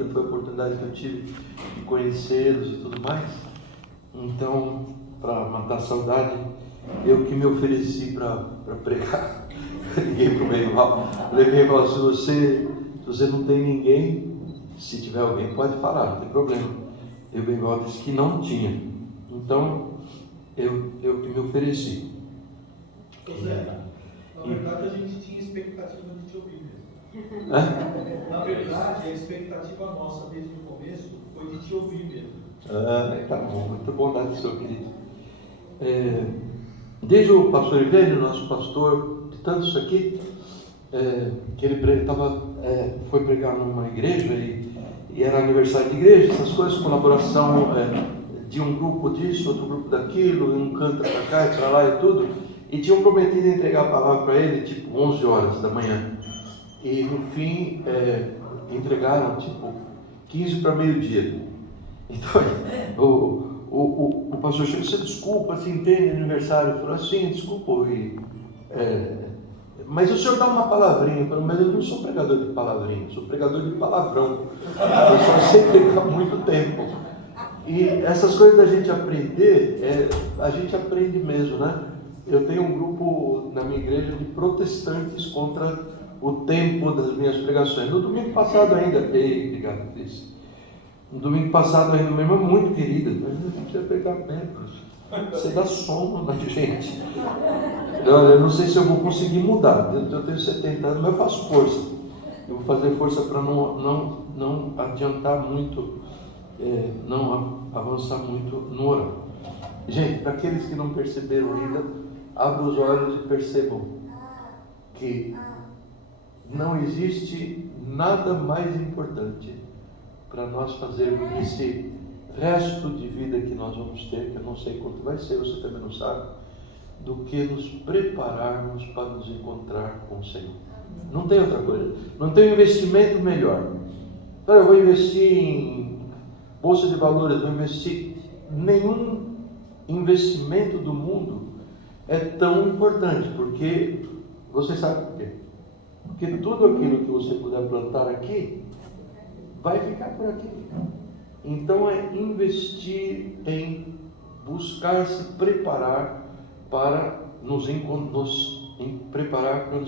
vida, foi a oportunidade que eu tive de conhecê-los e tudo mais. Então, para matar a saudade, eu que me ofereci para pregar. Liguei para o Benival, levei e falei: se você não tem ninguém, se tiver alguém pode falar, não tem problema. E o Benival disse que não tinha. Então, eu que me ofereci. José, na verdade a gente tinha expectativa de te ouvir mesmo. Na verdade, a expectativa nossa desde o começo foi de te ouvir mesmo. Tá bom, muito bondade, seu querido. Desde o pastor Ivênio, nosso pastor de tantos aqui, que ele foi pregar numa igreja e era aniversário de igreja, essas coisas, colaboração de um grupo disso, outro grupo daquilo, um canta para cá e para lá e tudo, e tinham prometido entregar a palavra para ele tipo 11 horas da manhã, e no fim entregaram tipo 15 para meio-dia. Então o pastor chegou: você desculpa, se entende aniversário? Eu falei: sim, desculpa, mas o senhor dá uma palavrinha. Eu falei: mas eu não sou pregador de palavrinha, eu sou pregador de palavrão. Eu só sei pregar há muito tempo. E essas coisas da gente aprender, a gente aprende mesmo, né? Eu tenho um grupo na minha igreja de protestantes contra o tempo das minhas pregações. No domingo passado ainda, obrigado, Cris. No domingo passado ainda, minha irmã muito querida, mas a gente precisa pregar menos. Você dá sono na gente. Eu não sei se eu vou conseguir mudar. Eu tenho 70 anos, mas eu faço força. Eu vou fazer força para não adiantar muito, não avançar muito no horário. Gente, para aqueles que não perceberam ainda, abram os olhos e percebam que não existe nada mais importante para nós fazermos esse resto de vida que nós vamos ter, que eu não sei quanto vai ser, você também não sabe, do que nos prepararmos para nos encontrar com o Senhor. Não tem outra coisa, não tem um investimento melhor. Então, eu vou investir em bolsa de valores, vou investir. Nenhum investimento do mundo é tão importante, porque você sabe por quê? Porque tudo aquilo que você puder plantar aqui vai ficar por aqui. Então é investir em buscar se preparar para nos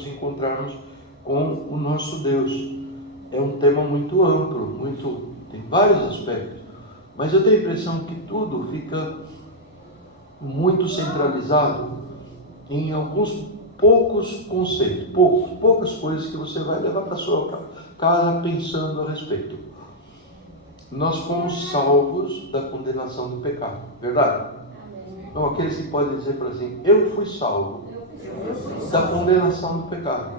encontrarmos com o nosso Deus. É um tema muito amplo, tem vários aspectos, mas eu tenho a impressão que tudo fica muito centralizado em alguns poucos conceitos, poucas coisas que você vai levar para a sua casa pensando a respeito. Nós fomos salvos da condenação do pecado, verdade? Então, aqueles que podem dizer para assim: eu fui salvo da condenação do pecado.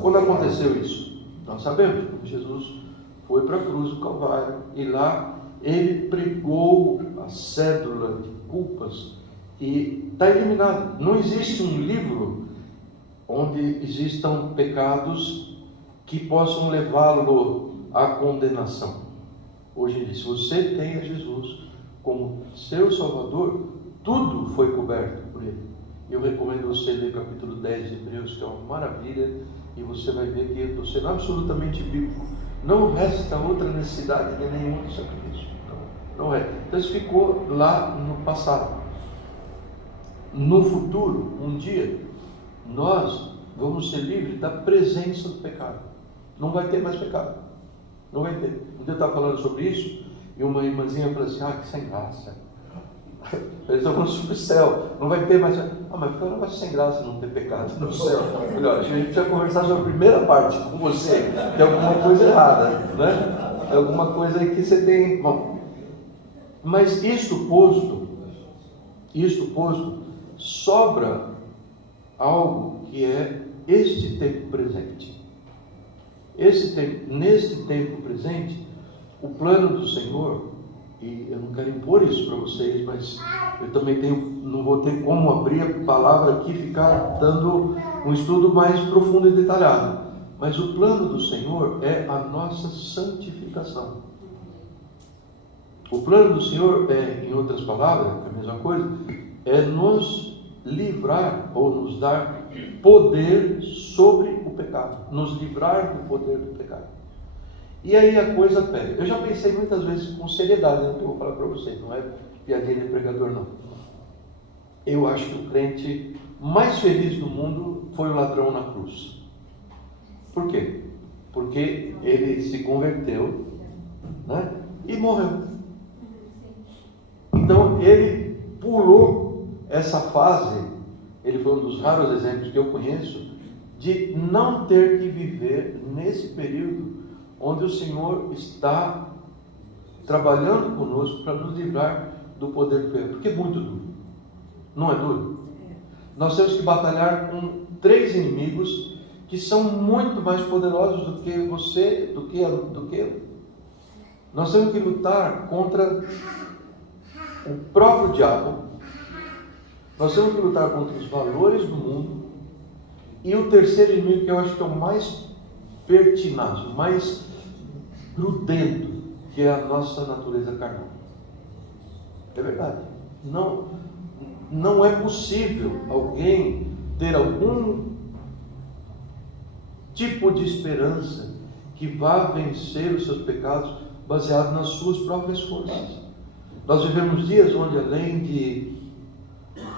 Quando aconteceu isso? Nós sabemos, porque Jesus foi para a cruz do Calvário e lá ele pregou a cédula de culpas e está eliminado. Não existe um livro onde existam pecados que possam levá-lo à condenação. Hoje em dia, se você tem a Jesus como seu Salvador, tudo foi coberto por Ele. Eu recomendo você ler o capítulo 10 de Hebreus, que é uma maravilha, e você vai ver que você é absolutamente bíblico. Não resta outra necessidade de nenhum outro sacrifício. Não é. Então isso ficou lá no passado. No futuro, um dia, nós vamos ser livres da presença do pecado. Não vai ter mais pecado. Não vai ter. Um dia eu estava falando sobre isso e uma irmãzinha falou assim: que sem graça. Eles estão falando sobre o céu. Não vai ter mais. Mas fica um negócio sem graça não ter pecado no céu. Melhor, a gente precisa conversar sobre a primeira parte com você. Tem alguma coisa errada, né? Tem alguma coisa aí que você tem. Bom, mas isto posto, sobra algo que é este tempo presente. Neste tempo presente, o plano do Senhor, e eu não quero impor isso para vocês, mas eu também não vou ter como abrir a palavra aqui e ficar dando um estudo mais profundo e detalhado. Mas o plano do Senhor é a nossa santificação. O plano do Senhor em outras palavras, é a mesma coisa, é nos livrar ou nos dar poder sobre o pecado, nos livrar do poder do pecado. E aí a coisa pega. Eu já pensei muitas vezes com seriedade no que eu vou falar para vocês, não é piadinha de pregador, não. Eu acho que o crente mais feliz do mundo foi o ladrão na cruz. Por quê? Porque ele se converteu, né? E morreu. Então ele pulou essa fase. Ele foi um dos raros exemplos que eu conheço de não ter que viver nesse período onde o Senhor está trabalhando conosco para nos livrar do poder do pecado. Porque é muito duro. Não é duro? Nós temos que batalhar com 3 inimigos que são muito mais poderosos do que você, do que eu. Nós temos que lutar contra o próprio diabo. Nós temos que lutar contra os valores do mundo. E o terceiro inimigo, que eu acho que é o mais pertinaz, o mais grudento, que é a nossa natureza carnal. É verdade. Não é possível alguém ter algum tipo de esperança que vá vencer os seus pecados baseado nas suas próprias forças. Nós vivemos dias onde, além de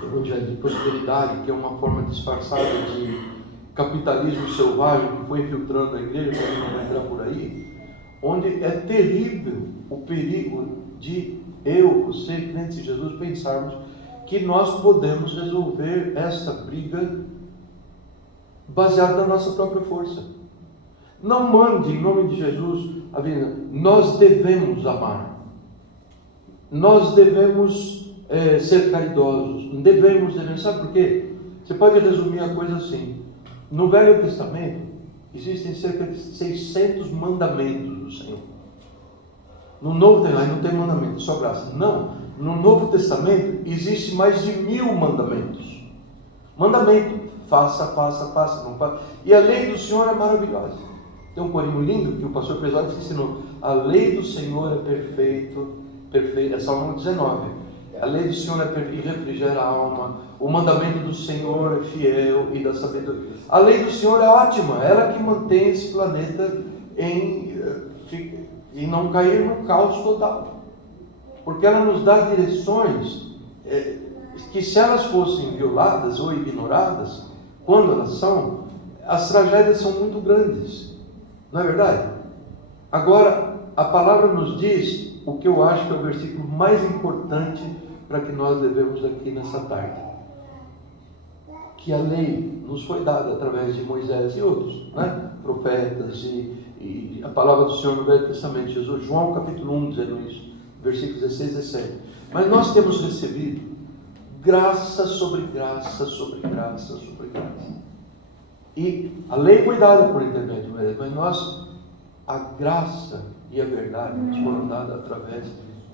evangelho de prosperidade, que é uma forma disfarçada de capitalismo selvagem que foi infiltrando a igreja, para a gente não entrar por aí, onde é terrível o perigo de eu, você, crentes em Jesus, pensarmos que nós podemos resolver esta briga baseada na nossa própria força. Não mande, em nome de Jesus, a vida. Nós devemos amar. Nós devemos ser caridosos. Devemos. Sabe por quê? Você pode resumir a coisa assim. No Velho Testamento, existem cerca de 600 mandamentos do Senhor. No Novo Testamento não tem mandamento, só graça. Não. No Novo Testamento existe mais de 1000 mandamentos. Mandamento. Faça, não faça. E a lei do Senhor é maravilhosa. Tem um corinho lindo que o pastor Pesado ensinou. A lei do Senhor é perfeita. É Salmo 19. A lei do Senhor é perfeita e refrigera a alma. O mandamento do Senhor é fiel e da sabedoria. A lei do Senhor é ótima. Ela que mantém esse planeta em não cair no caos total. Porque ela nos dá direções que, se elas fossem violadas ou ignoradas, quando elas são, as tragédias são muito grandes. Não é verdade? Agora, a palavra nos diz o que eu acho que é o versículo mais importante para que nós levemos aqui nessa tarde. Que a lei nos foi dada através de Moisés e outros, né? Profetas e a palavra do Senhor no Velho Testamento. Jesus, João capítulo 1 dizendo isso, versículos 16 e 17. Mas nós temos recebido graça sobre graça, sobre graça, sobre graça. E a lei foi dada por intermédio deles, mas nós, a graça e a verdade nos foram dadas através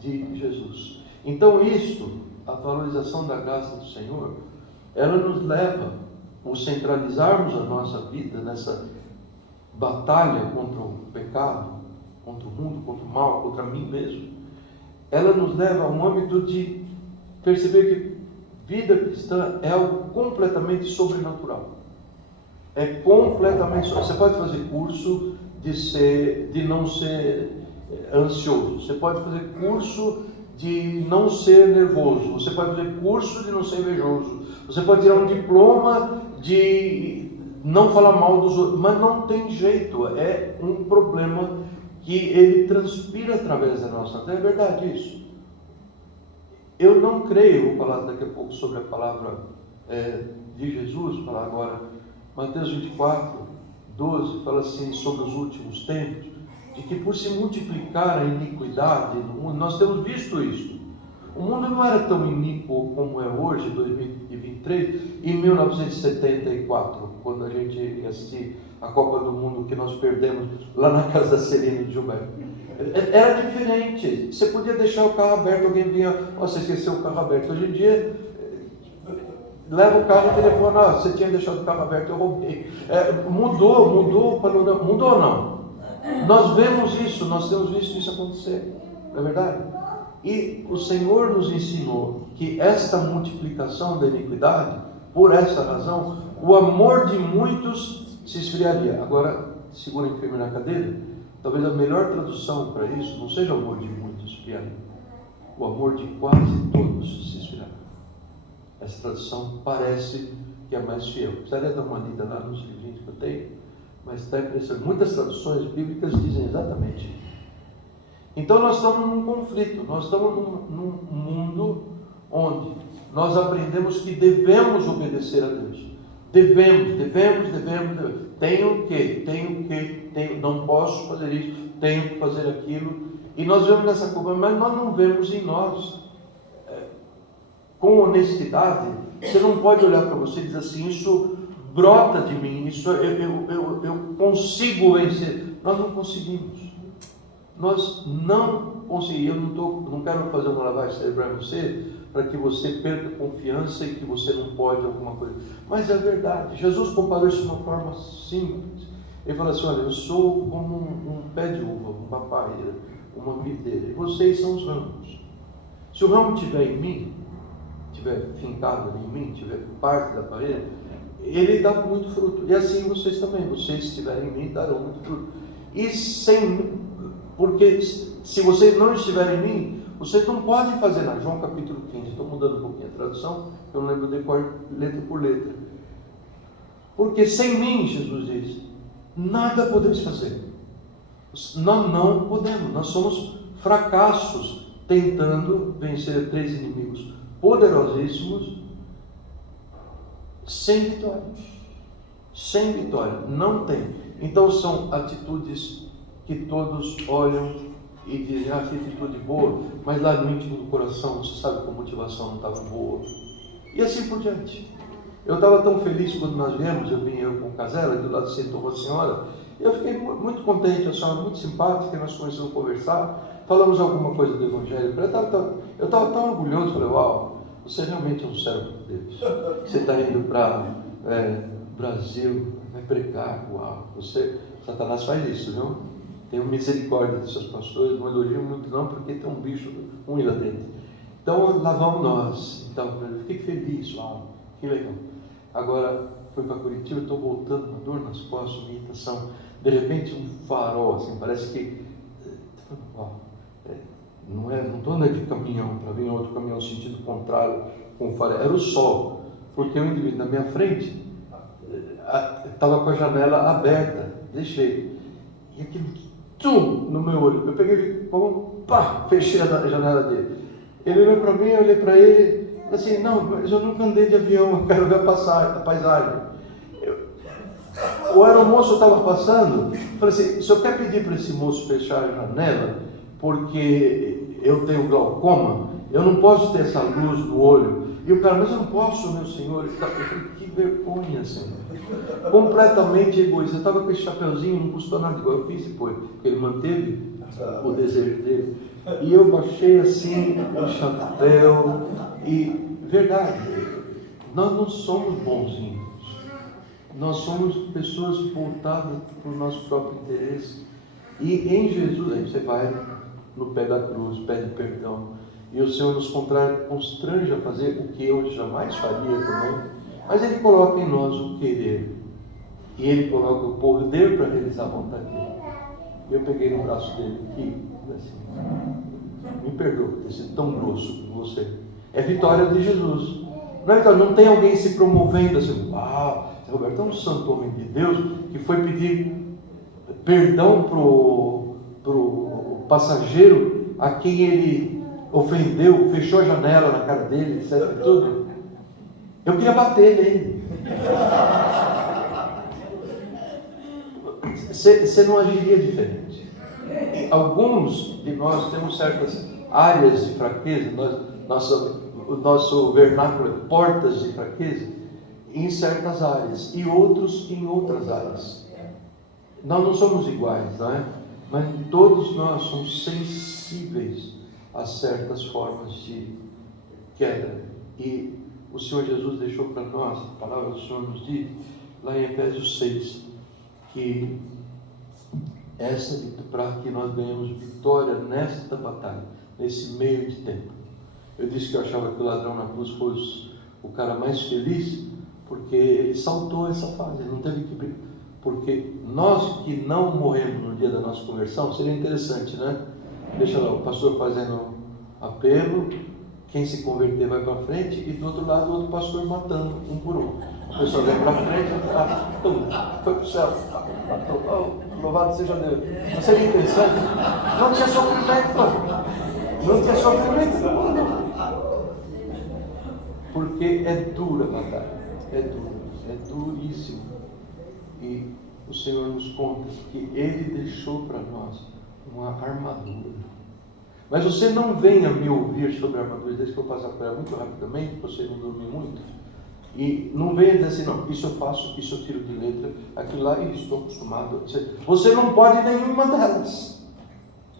de Jesus. Então isto, a valorização da graça do Senhor, ela nos leva a centralizarmos a nossa vida nessa batalha contra o pecado, contra o mundo, contra o mal, contra mim mesmo. Ela nos leva a um âmbito de perceber que vida cristã é algo completamente sobrenatural. É completamente sobrenatural. Você pode fazer curso de não ser ansioso. Você pode fazer curso de não ser nervoso. Você pode fazer curso de não ser invejoso. Você pode tirar um diploma de não falar mal dos outros. Mas não tem jeito. É um problema que ele transpira através da nossa vida. É verdade isso. Eu não creio, vou falar daqui a pouco sobre a palavra de Jesus, falar agora, Mateus 24, 12, fala assim sobre os últimos tempos, de que por se multiplicar a iniquidade no mundo, nós temos visto isso. O mundo não era tão iníquo como é hoje, 2023, em 1974, quando a gente ia assistir a Copa do Mundo que nós perdemos lá na casa da Celina de Gilberto. Era diferente. Você podia deixar o carro aberto, alguém vinha, você esqueceu o carro aberto. Hoje em dia, leva o carro e telefona, você tinha deixado o carro aberto, eu roubei. Mudou o panorama, mudou ou não? Nós vemos isso, nós temos visto isso acontecer, não é verdade? E o Senhor nos ensinou que esta multiplicação da iniquidade, por essa razão, o amor de muitos se esfriaria. Agora, segura firme na cadeira. Talvez a melhor tradução para isso não seja o amor de muitos fiarem, o amor de quase todos se esfriará. Essa tradução parece que é mais fiel. Precisaria dar uma lida lá nos livrinhos que eu tenho, mas está impressionante. Muitas traduções bíblicas dizem exatamente isso. Então nós estamos num conflito, nós estamos num mundo onde nós aprendemos que devemos obedecer a Deus. Devemos. Tenho, não posso fazer isso, tenho que fazer aquilo. E nós vemos nessa culpa, mas nós não vemos em nós. Com honestidade, você não pode olhar para você e dizer assim, isso brota de mim, isso eu consigo vencer. Nós não conseguimos. Nós não conseguimos. Eu não quero fazer uma lavagem cerebral em você, para que você perca confiança e que você não pode alguma coisa. Mas é verdade. Jesus comparou isso de uma forma simples. Ele falou assim, olha, eu sou como um pé de uva, uma parreira, uma videira. E vocês são os ramos. Se o ramo estiver em mim, estiver fincado em mim, tiver parte da parreira, ele dá muito fruto. E assim vocês também. Vocês estiverem em mim, darão muito fruto. E porque se vocês não estiverem em mim, vocês não podem fazer nada. João capítulo 15, estou mudando um pouquinho a tradução, eu não lembro de cor, letra por letra. Porque sem mim, Jesus diz, nada podemos fazer. Nós não podemos, nós somos fracassos tentando vencer 3 inimigos poderosíssimos sem vitória. Sem vitória, não tem. Então são atitudes que todos olham e dizem, que atitude boa, mas lá no íntimo do coração, você sabe que a motivação não estava boa. E assim por diante. Eu estava tão feliz quando nós viemos, eu vim com o Casella, do lado sentou uma senhora, e eu fiquei muito contente, a senhora muito simpática, nós começamos a conversar, falamos alguma coisa do Evangelho. Eu estava tão orgulhoso, falei, uau, você realmente é um servo de Deus. Você está indo para Brasil, vai pregar, uau, Satanás faz isso, viu? Tenho misericórdia dos seus pastores, não elogio muito não, porque tem um bicho ruim lá dentro. Então lá vamos nós. Então eu fiquei feliz, uau, que legal. Agora fui para Curitiba, estou voltando, uma dor nas costas, uma irritação. De repente um farol, assim, parece que uau, não estou andando de caminhão para vir outro caminhão no sentido contrário com o farol, era o sol, porque o indivíduo na minha frente estava com a janela aberta, deixei, e aquilo no meu olho, eu peguei, fechei a janela dele. Ele olhou para mim, eu olhei para ele, assim, não, mas eu nunca andei de avião, eu quero ver a paisagem. O aeromoço estava passando, eu falei assim, o senhor quer pedir para esse moço fechar a janela, porque eu tenho glaucoma, eu não posso ter essa luz no olho. E o cara, mas eu não posso, meu senhor. Eu falei, que vergonha, Senhor. Completamente egoísta. Eu estava com esse chapeuzinho, não custou nada, igual eu fiz depois, porque ele manteve o desejo dele. E eu baixei assim o chapéu. E, verdade, nós não somos bonzinhos. Nós somos pessoas voltadas para o nosso próprio interesse. E em Jesus, aí você vai no pé da cruz, pede perdão. E o Senhor nos constrange a fazer o que eu jamais faria também. Mas Ele coloca em nós o querer. E Ele coloca o poder para realizar a vontade dEle. Eu peguei no braço dele aqui, assim, me perdoa por ter sido tão grosso com você. É vitória de Jesus. Não é vitória, não tem alguém se promovendo assim, Roberto é um santo homem de Deus que foi pedir perdão pro passageiro a quem ele ofendeu, fechou a janela na cara dele, etc. Tudo. Eu queria bater nele. Você não agiria diferente. Alguns de nós temos certas áreas de fraqueza, o nosso vernáculo é portas de fraqueza, em certas áreas, e outros em outras áreas. Nós não somos iguais, não é? Mas todos nós somos sensíveis a certas formas de queda. E o Senhor Jesus deixou para nós, a palavra do Senhor nos diz, lá em Efésios 6, que para que nós ganhemos vitória nesta batalha, nesse meio de tempo. Eu disse que eu achava que o ladrão na cruz fosse o cara mais feliz, porque ele saltou essa fase, ele não teve que Porque nós que não morremos no dia da nossa conversão, seria interessante, né? Deixa lá, o pastor fazendo apelo, quem se converter vai para frente, e do outro lado o outro pastor matando um por um. A pessoa vem para frente, foi para o céu, louvado seja Deus. Não seria interessante? Não tinha sofrimento, não tinha sofrimento no mundo. Porque é dura a batalha, é duríssimo. E o Senhor nos conta que Ele deixou para nós uma armadura. Mas você não venha me ouvir sobre a armadura, deixa que eu passar por ela muito rapidamente, para você não dormir muito. E não venha dizer assim, não, isso eu faço, isso eu tiro de letra, aquilo lá, e estou acostumado. Você não pode nenhuma delas.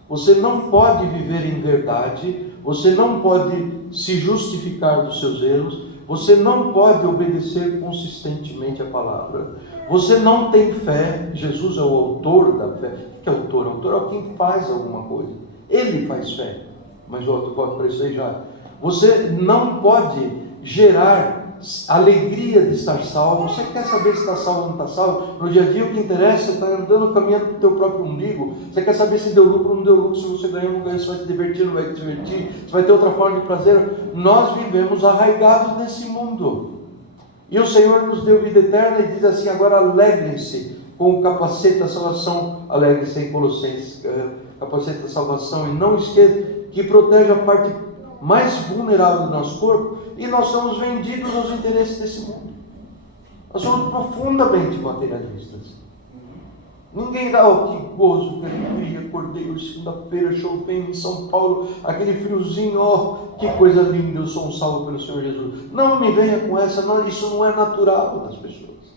Você não pode viver em verdade, você não pode se justificar dos seus erros, você não pode obedecer consistentemente a palavra. Você não tem fé. Jesus é o autor da fé. O que é autor? Autor é quem faz alguma coisa. Ele faz fé. Mas eu volto para isso aí já. Você não pode gerar alegria de estar salvo. Você quer saber se está salvo ou não está salvo? No dia a dia o que interessa é estar andando, caminhando para o teu próprio umbigo. Você quer saber se deu lucro ou não deu lucro, se você ganhou ou não ganhou, se vai te divertir ou não vai te divertir, se vai ter outra forma de prazer. Nós vivemos arraigados nesse mundo. E o Senhor nos deu vida eterna e diz assim, agora alegrem-se com o capacete da salvação, alegre-se em Colossenses, capacete da salvação, e não esqueça que protege a parte mais vulnerável do nosso corpo, e nós somos vendidos aos interesses desse mundo. Nós somos profundamente materialistas. Ninguém dá, que gozo, que alegria, acordei segunda-feira, chovendo em São Paulo, aquele friozinho, que coisa linda, eu sou um salvo pelo Senhor Jesus. Não me venha com essa, não, isso não é natural das pessoas,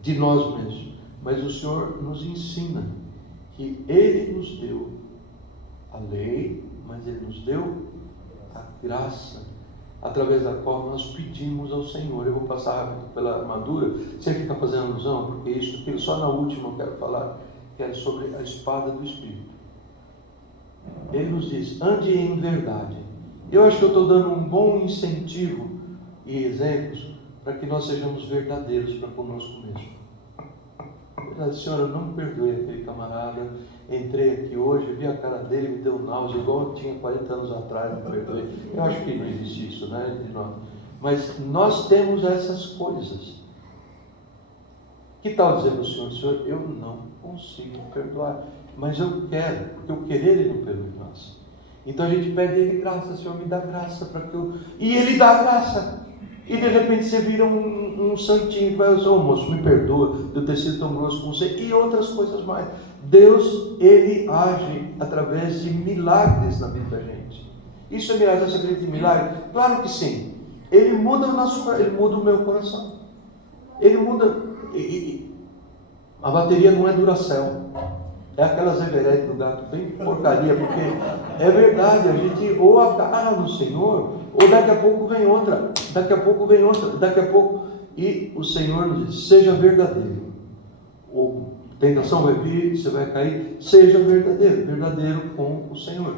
de nós mesmos. Mas o Senhor nos ensina que Ele nos deu a lei, mas Ele nos deu a graça, através da qual nós pedimos ao Senhor. Eu vou passar rápido pela armadura, sem ficar fazendo alusão, porque isso aqui só na última eu quero falar, que é sobre a espada do Espírito. Ele nos diz, ande em verdade. Eu acho que eu estou dando um bom incentivo e exemplos para que nós sejamos verdadeiros para conosco mesmo. Senhora, eu não perdoei aquele camarada, entrei aqui hoje, vi a cara dele, me deu náusea, igual eu tinha 40 anos atrás, não perdoei. Eu acho que não existe isso, né, entre nós. Mas nós temos essas coisas. Que tal dizer para o Senhor, Senhor, eu não consigo perdoar, mas eu quero, porque o querer Ele não perdoa nós. Então a gente pede a Ele graça, Senhor, me dá graça para que eu... E Ele dá graça. E de repente você vira um santinho e vai dizer, moço, me perdoa de eu ter sido tão grosso com você, e outras coisas mais. Deus, Ele age através de milagres na vida da gente. Isso é milagre, você acredita em milagre? Claro que sim. Ele muda o nosso coração, Ele muda o meu coração. Ele muda. A bateria não é Duracell. É aquelas Everett do gato, bem porcaria, porque é verdade, a gente ou agarra no Senhor, ou daqui a pouco vem outra, daqui a pouco vem outra, daqui a pouco, e o Senhor nos diz, seja verdadeiro. Ou tentação vai vir, você vai cair, seja verdadeiro, verdadeiro com o Senhor.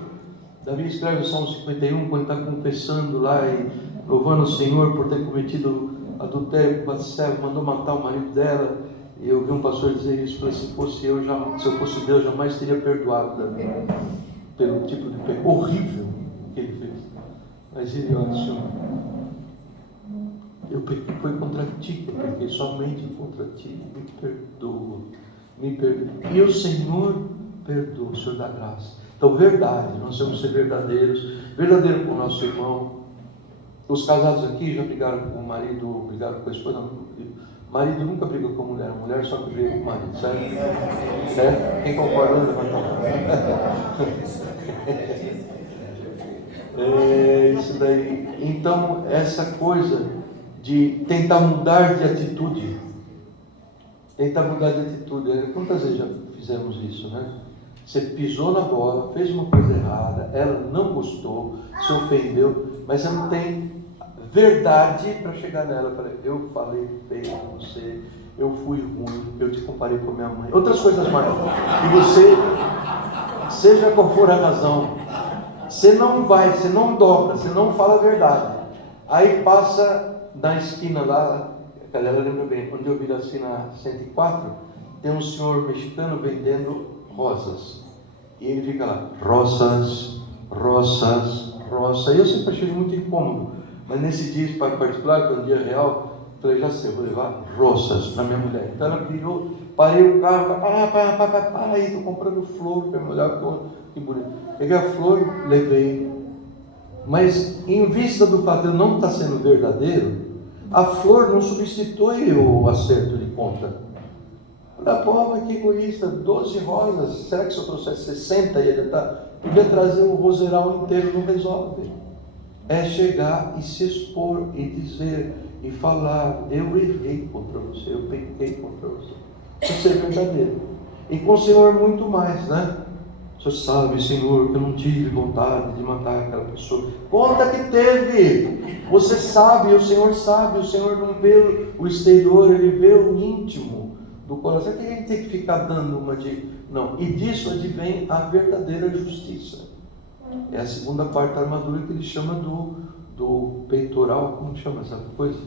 Davi escreve o Salmo 51, quando está confessando lá e louvando o Senhor por ter cometido adultério com Batseba, mandou matar o marido dela. Eu vi um pastor dizer isso, falei, se eu fosse Deus, jamais teria perdoado Davi pelo tipo de pecado horrível que ele fez. Mas ele, olha, Senhor, eu pequei, foi contra ti, eu pequei somente contra ti, me perdoa, me perdoa. E o Senhor perdoa, o Senhor dá graça. Então, verdade, nós temos que ser verdadeiros, verdadeiro com o nosso irmão. Os casados aqui já brigaram com o marido, brigaram com a esposa, não. Marido nunca briga com a mulher só que briga com o marido, certo? Certo? Quem concorda, levanta a mão. É isso daí. Então, essa coisa de tentar mudar de atitude. Tentar mudar de atitude. Quantas vezes já fizemos isso, né? Você pisou na bola, fez uma coisa errada, ela não gostou, se ofendeu, mas você não tem verdade para chegar nela. Eu falei feio com você, eu fui ruim, eu te comparei com a minha mãe, outras coisas mais. E você, seja qual for a razão, você não vai, você não dobra, você não fala a verdade. Aí passa na esquina lá, a galera lembra bem, quando eu viro assim na 104, tem um senhor mexicano vendendo rosas. E ele fica lá, rosas, rosas, rosas. E eu sempre achei muito incômodo. Mas nesse dia particular, que é um dia real, eu falei, já sei, eu vou levar rosas para minha mulher. Então ela virou, parei o carro, para aí, estou comprando flor para minha mulher, que bonito. Peguei a flor, levei. Mas em vista do fato de eu não estar sendo verdadeiro, a flor não substitui o acerto de conta. Falei, pô, mas que egoísta, 12 rosas, será que se eu trouxesse 60 ia tentar? Podia trazer o roseral inteiro, não resolve. É chegar e se expor e dizer e falar, eu errei contra você, eu pequei contra você. Isso é verdadeiro. E com o Senhor muito mais, né? Você sabe, Senhor, que eu não tive vontade de matar aquela pessoa. Conta que teve. Você sabe, o Senhor não vê o exterior, Ele vê o íntimo do coração. Que a gente tem que ficar dando uma de... Não, e disso advém a verdadeira justiça. É a segunda parte da armadura que ele chama do peitoral, como chama essa coisa?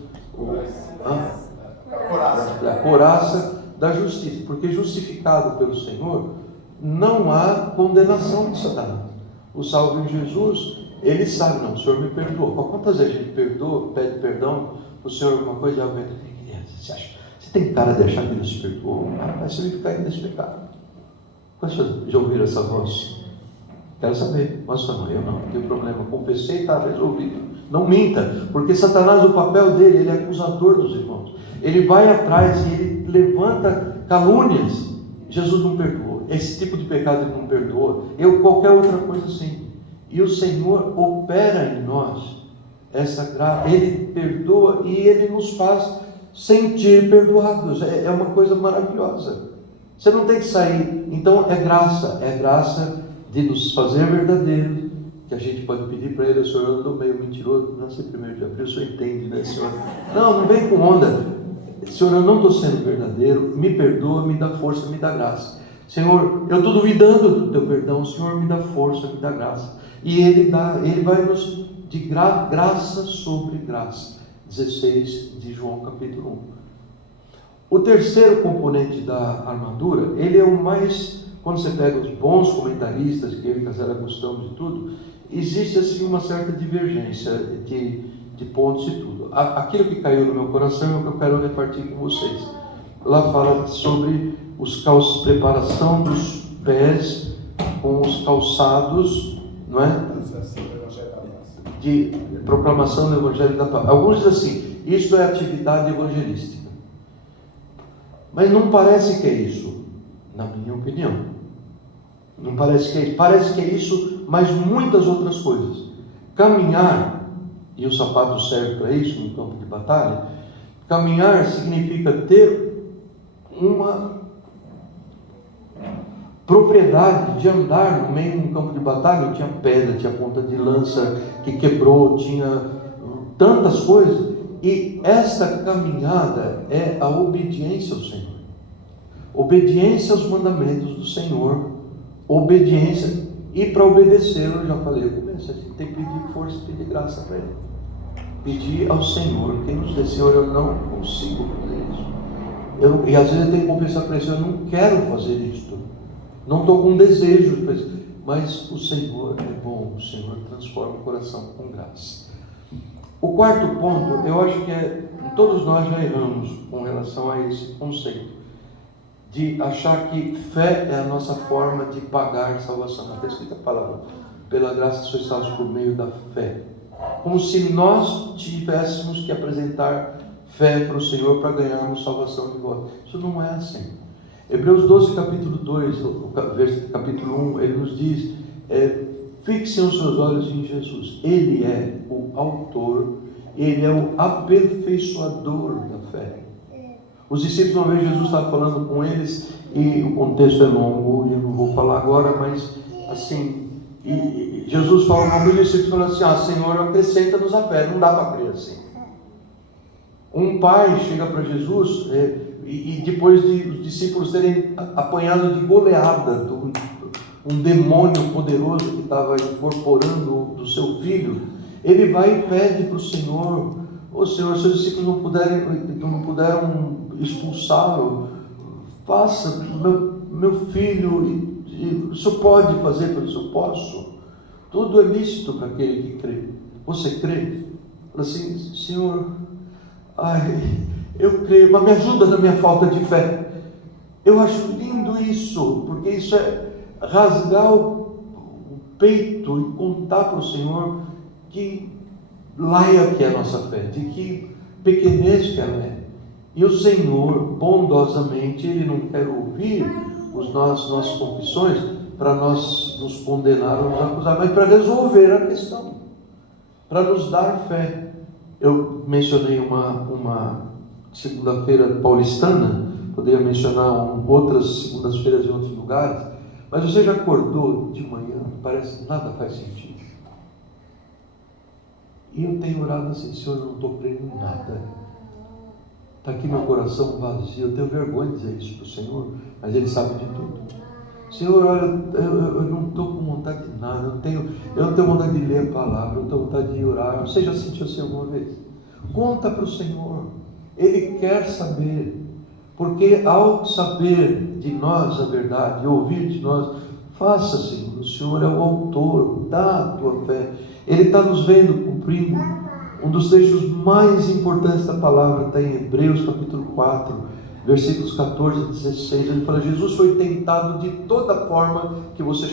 A couraça da justiça. Porque justificado pelo Senhor, não há condenação de Satanás. O salvo em Jesus, ele sabe, não, o Senhor me perdoou. Quantas vezes a gente perdoa, pede perdão, o Senhor alguma coisa, você acha? Você tem cara de achar que ele se perdoou? Mas você vai ficar aí nesse pecado. Quantos já ouviram essa voz? Quero saber. Nossa, não tem problema. Confessei, está resolvido. Não minta, porque Satanás, o papel dele, ele é acusador dos irmãos. Ele vai atrás e ele levanta calúnias. Jesus não perdoou. Esse tipo de pecado ele não perdoa. Qualquer outra coisa assim. E o Senhor opera em nós essa graça. Ele perdoa e ele nos faz sentir perdoados. É uma coisa maravilhosa. Você não tem que sair. Então é graça de nos fazer verdadeiros, que a gente pode pedir para ele, Senhor, eu estou meio mentiroso, nasci 1º de abril, o Senhor entende, né, Senhor? Não vem com onda. Senhor, eu não estou sendo verdadeiro, me perdoa, me dá força, me dá graça. Senhor, eu estou duvidando do teu perdão, Senhor, me dá força, me dá graça. E ele vai nos de graça sobre graça. 16 de João capítulo 1. O terceiro componente da armadura, ele é o mais... Quando você pega os bons comentaristas, que eu e Casera gostamos de tudo, existe assim uma certa divergência de pontos e tudo. Aquilo que caiu no meu coração é o que eu quero repartir com vocês. Lá fala sobre preparação dos pés com os calçados, não é? De proclamação do Evangelho da Paz. Alguns dizem assim, isso é atividade evangelística. Mas não parece que é isso, na minha opinião. Não parece que é isso. Parece que é isso, mas muitas outras coisas. Caminhar, e o sapato serve para isso no campo de batalha, caminhar significa ter uma propriedade de andar no meio de um campo de batalha. Tinha pedra, tinha ponta de lança que quebrou, tinha tantas coisas. E esta caminhada é a obediência ao Senhor. Obediência aos mandamentos do Senhor. Obediência. E para obedecer, eu já falei, a gente tem que pedir força, pedir graça para Ele. Pedir ao Senhor, quem nos diz, Senhor, eu não consigo fazer isso. E às vezes eu tenho que confessar para Ele, eu não quero fazer isto. Não estou com desejo, mas o Senhor é bom, o Senhor transforma o coração com graça. O quarto ponto, eu acho que todos nós já erramos com relação a esse conceito de achar que fé é a nossa forma de pagar salvação. Está escrita a palavra, pela graça sois salvos por meio da fé. Como se nós tivéssemos que apresentar fé para o Senhor para ganharmos salvação de volta. Isso não é assim. Hebreus 12, capítulo 2, capítulo 1, ele nos diz, fixem os seus olhos em Jesus. Ele é o autor, ele é o aperfeiçoador da fé. Os discípulos, uma vez Jesus estava falando com eles, e o contexto é longo, e eu não vou falar agora, mas assim, e Jesus fala com os discípulos, falando assim, Senhor, acrescenta-nos a fé, não dá para crer assim. Um pai chega para Jesus, e depois de os discípulos terem apanhado de goleada um demônio poderoso que estava incorporando do seu filho, ele vai e pede para o Senhor, Senhor, seus discípulos não puderam expulsá-lo, faça, meu filho, o senhor pode fazer pelo senhor? Posso. Tudo é lícito para aquele que crê. Você crê? Fala assim, Senhor, eu creio, mas me ajuda na minha falta de fé. Eu acho lindo isso, porque isso é rasgar o peito e contar para o Senhor que laia que é a nossa fé, de que pequenez que ela é. E o Senhor, bondosamente, Ele não quer ouvir as nossas confissões para nós nos condenar ou nos acusar, mas para resolver a questão, para nos dar fé. Eu mencionei uma segunda-feira paulistana, poderia mencionar outras segundas-feiras em outros lugares, mas você já acordou de manhã, parece que nada faz sentido. E eu tenho orado assim, Senhor, eu não estou crendo em nada. Está aqui meu coração vazio, eu tenho vergonha de dizer isso para o Senhor, mas Ele sabe de tudo. Senhor, olha, eu não estou com vontade de nada, eu não tenho vontade de ler a palavra, eu não tenho vontade de orar. Você já sentiu assim alguma vez? Conta para o Senhor, Ele quer saber, porque ao saber de nós a verdade, ouvir de nós, faça, Senhor, o Senhor é o autor da tua fé, Ele está nos vendo cumprindo. Um dos trechos mais importantes da palavra está em Hebreus capítulo 4, versículos 14 e 16, ele fala, Jesus foi tentado de toda forma que você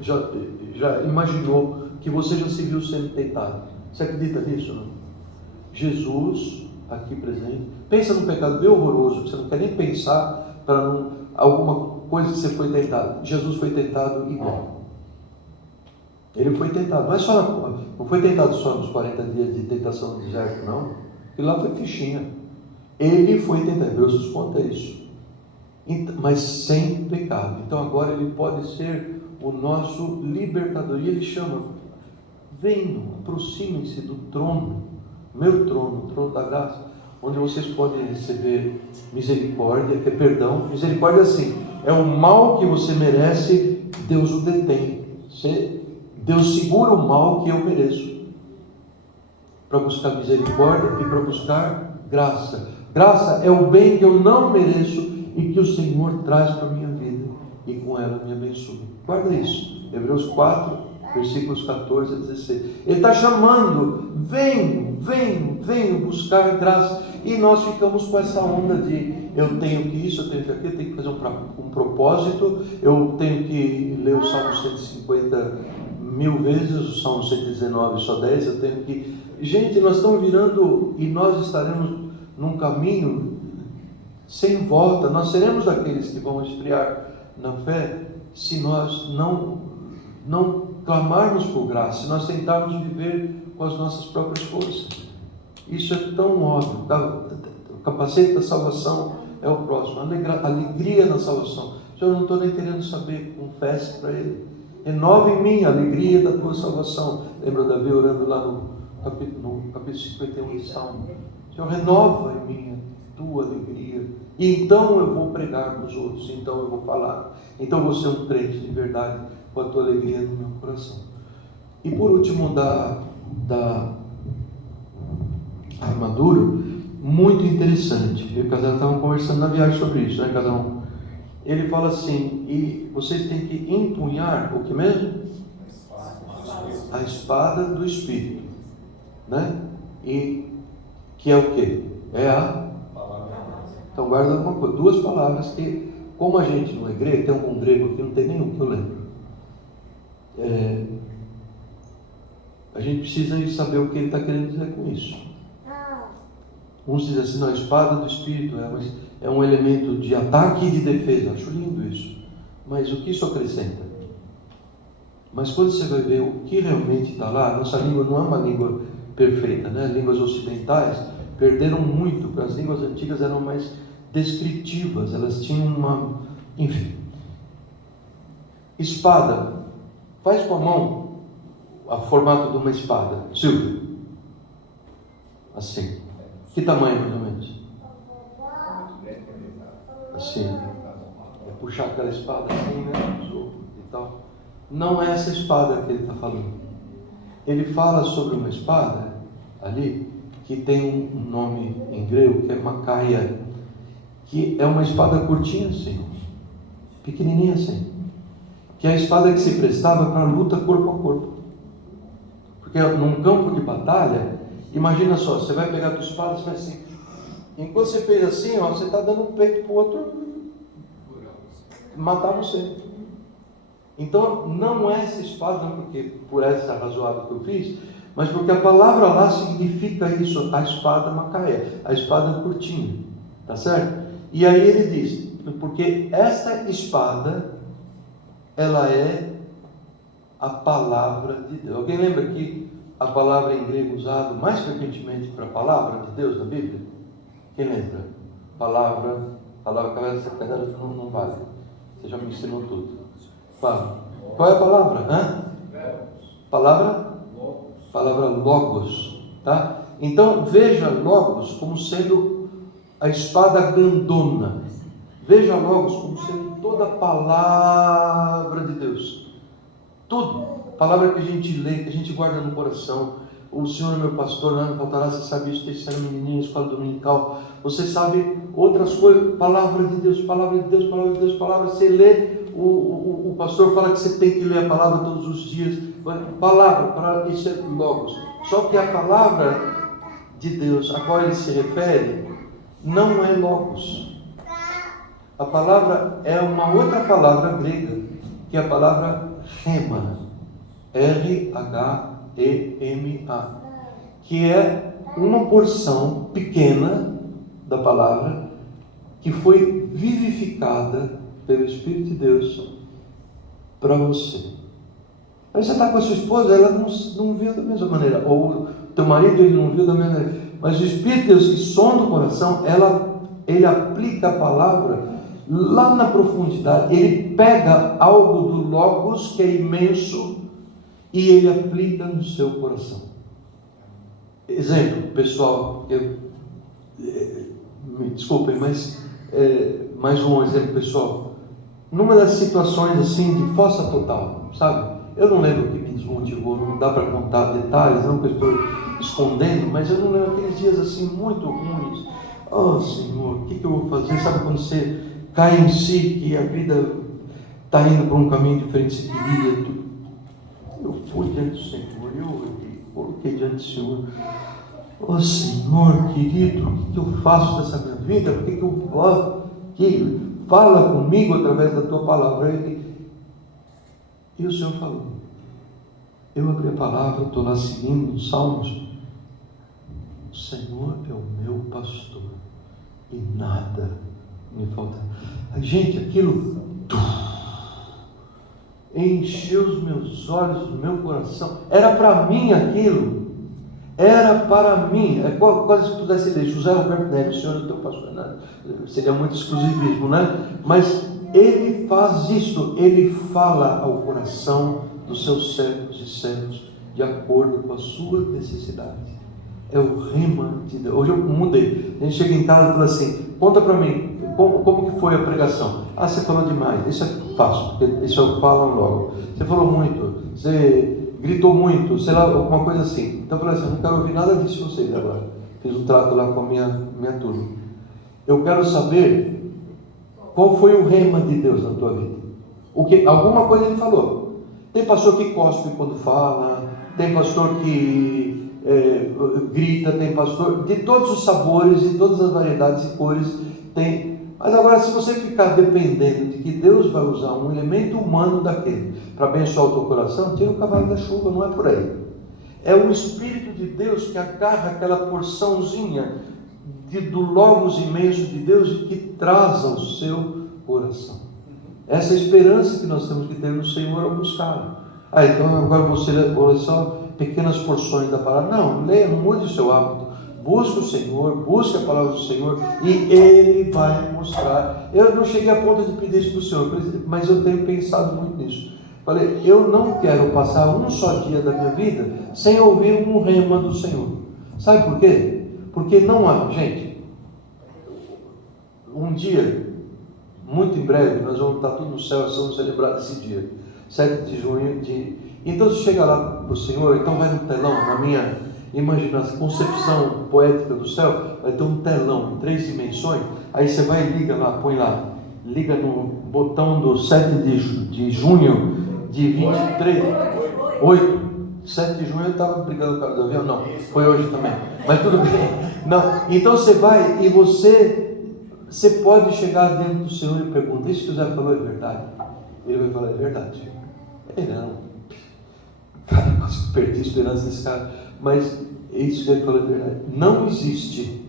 já imaginou, que você já se viu sendo tentado. Você acredita nisso? Não? Jesus, aqui presente, pensa num pecado bem horroroso, que você não quer nem pensar para não, alguma coisa que você foi tentado. Jesus foi tentado igual. Ele foi tentado, mas não foi tentado só nos 40 dias de tentação no deserto, não. E lá foi fichinha. Ele foi tentado, Deus nos conta isso, mas sem pecado. Então agora Ele pode ser o nosso libertador. E Ele chama, venham, aproximem-se do trono, meu trono, o trono da graça, onde vocês podem receber misericórdia, que é perdão. Misericórdia assim, é o mal que você merece, Deus o detém. Deus segura o mal que eu mereço, para buscar misericórdia e para buscar graça. Graça é o bem que eu não mereço e que o Senhor traz para a minha vida e com ela me abençoa. Guarda isso, Hebreus 4, versículos 14 a 16. Ele está chamando, venham buscar graça. E nós ficamos com essa onda de eu tenho que isso, eu tenho que aquilo, eu tenho que fazer um propósito, eu tenho que ler o Salmo 150 mil vezes, o Salmo 119 só 10, eu tenho que... Gente, nós estamos virando e nós estaremos num caminho sem volta. Nós seremos daqueles que vão esfriar na fé se nós não clamarmos por graça, se nós tentarmos viver com as nossas próprias forças. Isso é tão óbvio. O capacete da salvação é o próximo, a alegria da salvação. Eu não estou nem querendo saber, confesse para Ele. Renova em mim a alegria da tua salvação. Lembra Davi orando lá no capítulo 51 de Salmo? Senhor, renova em mim a tua alegria. E então eu vou pregar para os outros. Então eu vou falar. Então eu vou ser um crente de verdade com a tua alegria no meu coração. E por último, da armadura, muito interessante. Eu e o casal estavam conversando na viagem sobre isso, né, cada um? Ele fala assim, e vocês têm que empunhar o que mesmo? A espada do Espírito, né? E que é o quê? É a palavra. Então guarda uma coisa, duas palavras que, como a gente não é grego, tem algum grego aqui, não tem nenhum que eu lembro. A gente precisa saber o que ele está querendo dizer com isso. Uns dizem assim, não, a espada do Espírito é um elemento de ataque e de defesa. Acho lindo isso. Mas o que isso acrescenta? Mas quando você vai ver o que realmente está lá, nossa língua não é uma língua perfeita, né? Línguas ocidentais perderam muito, porque as línguas antigas eram mais descritivas, elas tinham uma... Enfim. Espada. Faz com a mão o formato de uma espada. Silvio. Assim. Que tamanho, mais ou menos? Assim. É puxar aquela espada assim, né? E tal. Não é essa espada que ele está falando. Ele fala sobre uma espada ali que tem um nome em grego que é Macaia, que é uma espada curtinha assim, pequenininha assim, que é a espada que se prestava para luta corpo a corpo. Porque num campo de batalha, imagina só, você vai pegar a tua espada, você vai assim, enquanto você fez assim, ó, você está dando um peito para o outro matar você. Então não é essa espada, não porque por essa razoável que eu fiz, mas porque a palavra lá significa isso, a espada macaé, a espada curtinha, tá certo? E aí ele diz, porque esta espada, ela é a palavra de Deus. Alguém lembra que a palavra em grego usada mais frequentemente para a palavra de Deus na Bíblia? Quem lembra? Palavra não vale. Você já me ensinou tudo. Fala. Qual é a palavra? Palavra logos. Tá? Então veja logos como sendo a espada grandona. Veja logos como sendo toda a palavra de Deus. Tudo. Palavra que a gente lê, que a gente guarda no coração. O Senhor é meu pastor, não faltará, você sabe isso, terceiro menininho, escola dominical. Você sabe outras coisas, palavra de Deus, palavra de Deus, palavra de Deus, palavra. Você lê, o pastor fala que você tem que ler a palavra todos os dias. Palavra, isso é logos. Só que a palavra de Deus a qual ele se refere não é logos. A palavra é uma outra palavra grega, que é a palavra rema, R-H-E-M-A, que é uma porção pequena da palavra que foi vivificada pelo Espírito de Deus para você. Aí você está com a sua esposa, ela não viu da mesma maneira, ou o teu marido ele não viu da mesma maneira, mas o Espírito de Deus que sonda o coração, ele aplica a palavra lá na profundidade, ele pega algo do Logos que é imenso e ele aplica no seu coração. Exemplo, pessoal, me desculpem, mas mais um exemplo, pessoal. Numa das situações assim de fossa total, sabe? Eu não lembro o que me desmotivou, não dá para contar detalhes, não que eu estou escondendo, mas eu não lembro aqueles dias assim muito ruins. Oh Senhor, o que eu vou fazer? Sabe quando você cai em si, que a vida está indo para um caminho diferente, você queria tudo. Eu fui diante do Senhor, eu coloquei diante do Senhor. Oh Senhor querido, o que eu faço dessa minha vida? Por que eu que fala comigo através da tua palavra? E o Senhor falou. Eu abri a palavra, estou lá seguindo os Salmos. O Senhor é o meu pastor e nada me falta. Gente, aquilo encheu os meus olhos, o meu coração. Era para mim aquilo. Era para mim. É quase se pudesse ler José Roberto Neves, o Senhor é o teu pastor. Né? Seria muito exclusivismo, né? Mas ele faz isso. Ele fala ao coração dos seus servos e servos de acordo com as suas necessidades. É o rema de Deus. Hoje eu mudei. A gente chega em casa e fala assim: conta para mim, como que foi a pregação? Ah, você falou demais. Isso é fácil, porque isso é o que falam logo. Você falou muito, você gritou muito, sei lá, alguma coisa assim. Então eu falei assim: eu não quero ouvir nada disso de vocês agora. Fiz um trato lá com a minha turma. Eu quero saber qual foi o rema de Deus na tua vida. Alguma coisa ele falou. Tem pastor que cospe quando fala, tem pastor que grita, tem pastor de todos os sabores, de todas as variedades e cores, tem. Mas agora, se você ficar dependendo de que Deus vai usar um elemento humano daquele para abençoar o teu coração, tira o cavalo da chuva, não é por aí. É o Espírito de Deus que agarra aquela porçãozinha do Logos imenso de Deus e que traz ao seu coração. Essa esperança que nós temos que ter no Senhor ao buscar. Então agora você lê só pequenas porções da palavra. Não, leia, não mude o seu hábito. Busque o Senhor, busque a palavra do Senhor e Ele vai mostrar. Eu não cheguei a ponto de pedir isso para o Senhor, mas eu tenho pensado muito nisso. Falei, eu não quero passar um só dia da minha vida sem ouvir um rema do Senhor. Sabe por quê? Porque não há, gente, um dia, muito em breve, nós vamos estar tudo no céu, nós vamos celebrar esse dia, 7 de junho. Então você chega lá para o Senhor, então vai no telão, na minha imaginação, concepção poética do céu, vai ter um telão em 3 dimensões, aí você vai e liga lá, põe lá, liga no botão do 7 de junho de 23, 7 de junho eu estava brigando com o cara do avião, não, foi hoje também, mas tudo bem, não, então você vai e você pode chegar dentro do Senhor e perguntar, isso que o Zé falou é verdade? Ele vai falar, é verdade. Não, cara, quase que perdi a esperança desse cara, mas isso que ele falou é verdade. Não existe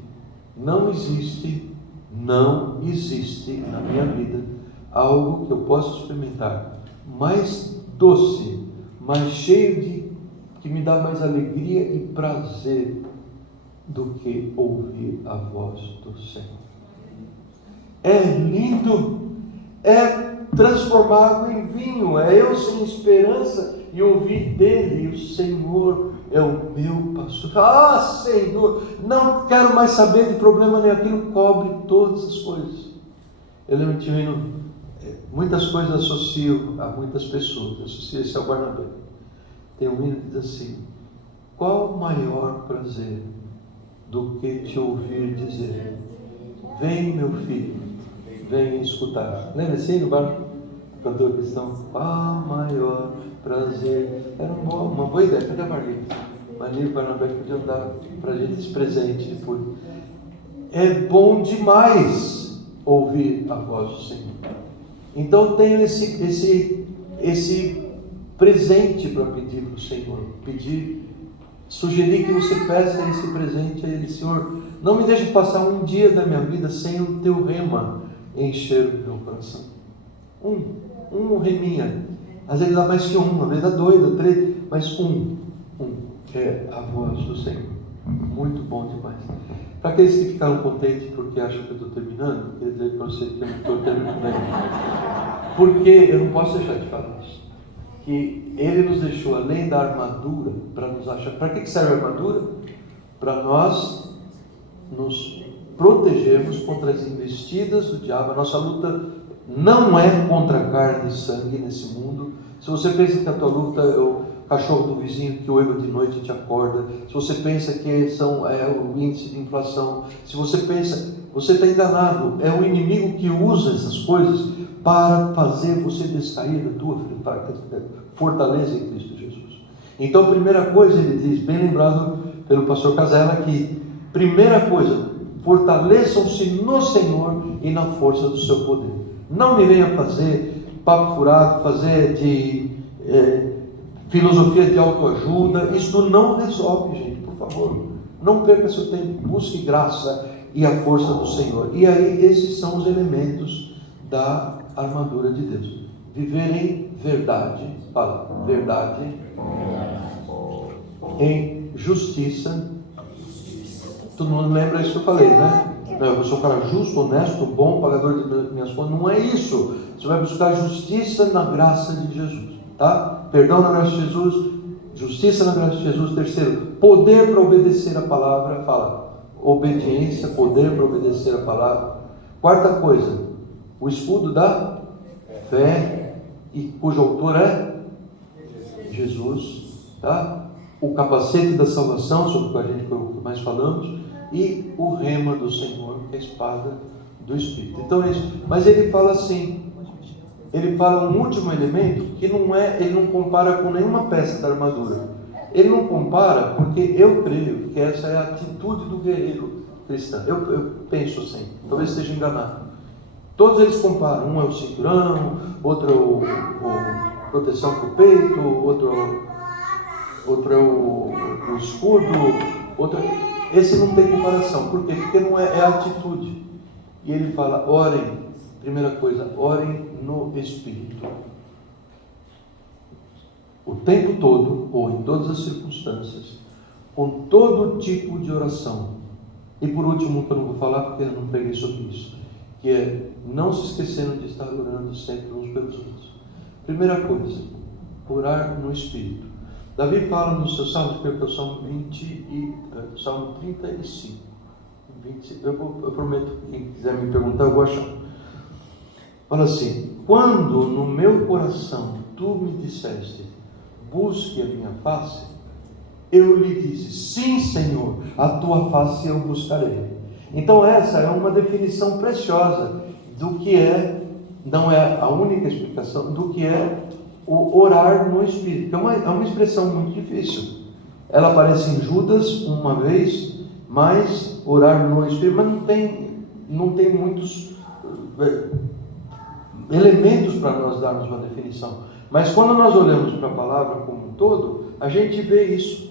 na minha vida algo que eu possa experimentar mais doce, mais cheio que me dá mais alegria e prazer do que ouvir a voz do Senhor. É lindo, é transformado em vinho, é eu sem esperança e ouvir dele, o Senhor é o meu pastor. Ah, Senhor, não quero mais saber de problema nenhum, aquilo cobre todas as coisas. Eu lembro que muitas coisas associo a muitas pessoas, associo esse ao Barnabé. Tem um hino que diz assim: qual maior prazer do que te ouvir dizer, vem meu filho, vem escutar. Lembra assim no bar? Cantor cristão, qual maior prazer. Era uma boa ideia. Cadê a Marlene? Marlene e o Barnabé podiam dar para a gente esse presente depois. É bom demais ouvir a voz do Senhor. Então eu tenho esse presente para pedir para o Senhor. Sugerir que você peça esse presente a Ele. Senhor, não me deixe passar um dia da minha vida sem o teu rema encher o meu coração. Um reminha. Às vezes dá mais que um, às vezes dá 2, dá 3, mas um é a voz do Senhor. Muito bom demais. Para aqueles que ficaram contentes porque acham que eu estou terminando, eu queria dizer para vocês que eu não estou terminando. Porque eu não posso deixar de falar isso. Que Ele nos deixou, além da armadura, para nos achar. Para que serve a armadura? Para nós nos protegermos contra as investidas do diabo. A nossa luta não é contra carne e sangue nesse mundo. Se você pensa que a tua luta é o cachorro do vizinho que uiva de noite e te acorda, se você pensa que é o índice de inflação, se você pensa, você está enganado. É o inimigo que usa essas coisas para fazer você descair da tua fortaleza em Cristo Jesus. Então, primeira coisa, ele diz, bem lembrado pelo pastor Casella, que primeira coisa, fortaleçam-se no Senhor e na força do seu poder. Não me venha fazer papo furado, fazer de filosofia de autoajuda. Isso não resolve, gente, por favor. Não perca seu tempo, busque graça e a força do Senhor. E aí, esses são os elementos da armadura de Deus. Viver em verdade, fala, verdade, em justiça. Todo mundo lembra isso que eu falei, né? Eu sou um cara justo, honesto, bom, pagador de minhas contas. Não é isso. Você vai buscar justiça na graça de Jesus, tá? Perdão na graça de Jesus, justiça na graça de Jesus. Terceiro, poder para obedecer a palavra. Fala, obediência, poder para obedecer a palavra. Quarta coisa, o escudo da fé, e cujo autor é Jesus, tá? O capacete da salvação, sobre o que a gente mais falamos, e o rema do Senhor, que é a espada do Espírito. Então é isso. Mas ele fala assim, ele fala um último elemento que não é, ele não compara com nenhuma peça da armadura. Ele não compara porque eu creio que essa é a atitude do guerreiro cristão. Eu penso assim, talvez esteja enganado. Todos eles comparam, um é o cinturão, outro é o proteção para o peito, outro é o escudo, esse não tem comparação. Por quê? Porque não é a atitude. E ele fala, orem, primeira coisa, orem no Espírito. O tempo todo, ou em todas as circunstâncias, com todo tipo de oração. E por último, que eu não vou falar porque eu não preguei sobre isso, que é não se esquecendo de estar orando sempre uns pelos outros. Primeira coisa, orar no Espírito. Davi fala no seu Salmo, que é o Salmo 35. Eu prometo, quem quiser me perguntar, eu vou achar. Fala assim, quando no meu coração tu me disseste, busque a minha face, eu lhe disse, sim Senhor, a tua face eu buscarei. Então essa é uma definição preciosa do que é, não é a única explicação, do que é o orar no Espírito. É uma expressão muito difícil. Ela aparece em Judas uma vez, mas orar no Espírito, mas não tem muitos elementos para nós darmos uma definição. Mas quando nós olhamos para a palavra como um todo, a gente vê isso.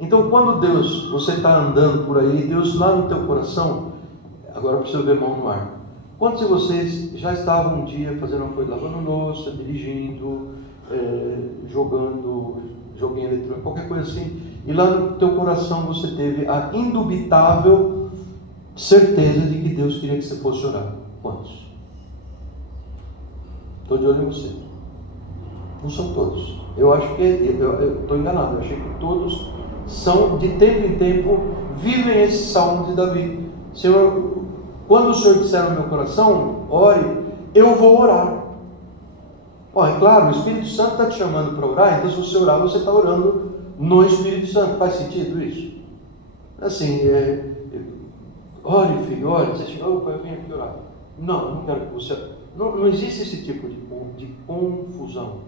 Então quando Deus, você está andando por aí, Deus lá no teu coração, agora precisa ver mão no ar. Quantos de vocês já estavam um dia fazendo uma coisa, lavando louça, dirigindo, jogando joguinho eletrônico, qualquer coisa assim, e lá no teu coração você teve a indubitável certeza de que Deus queria que você fosse orar? Quantos? Estou de olho em você. Não são todos. Eu acho que eu estou enganado. Eu achei que todos são, de tempo em tempo, vivem esse salmo de Davi. Senhor, quando o Senhor disser no meu coração, ore, eu vou orar. É claro, o Espírito Santo está te chamando para orar, então se você orar, você está orando no Espírito Santo. Faz sentido isso? Assim, ore, filho, ore. Você chega, pai, eu vim aqui orar. Não, eu não quero que você... Não existe esse tipo de confusão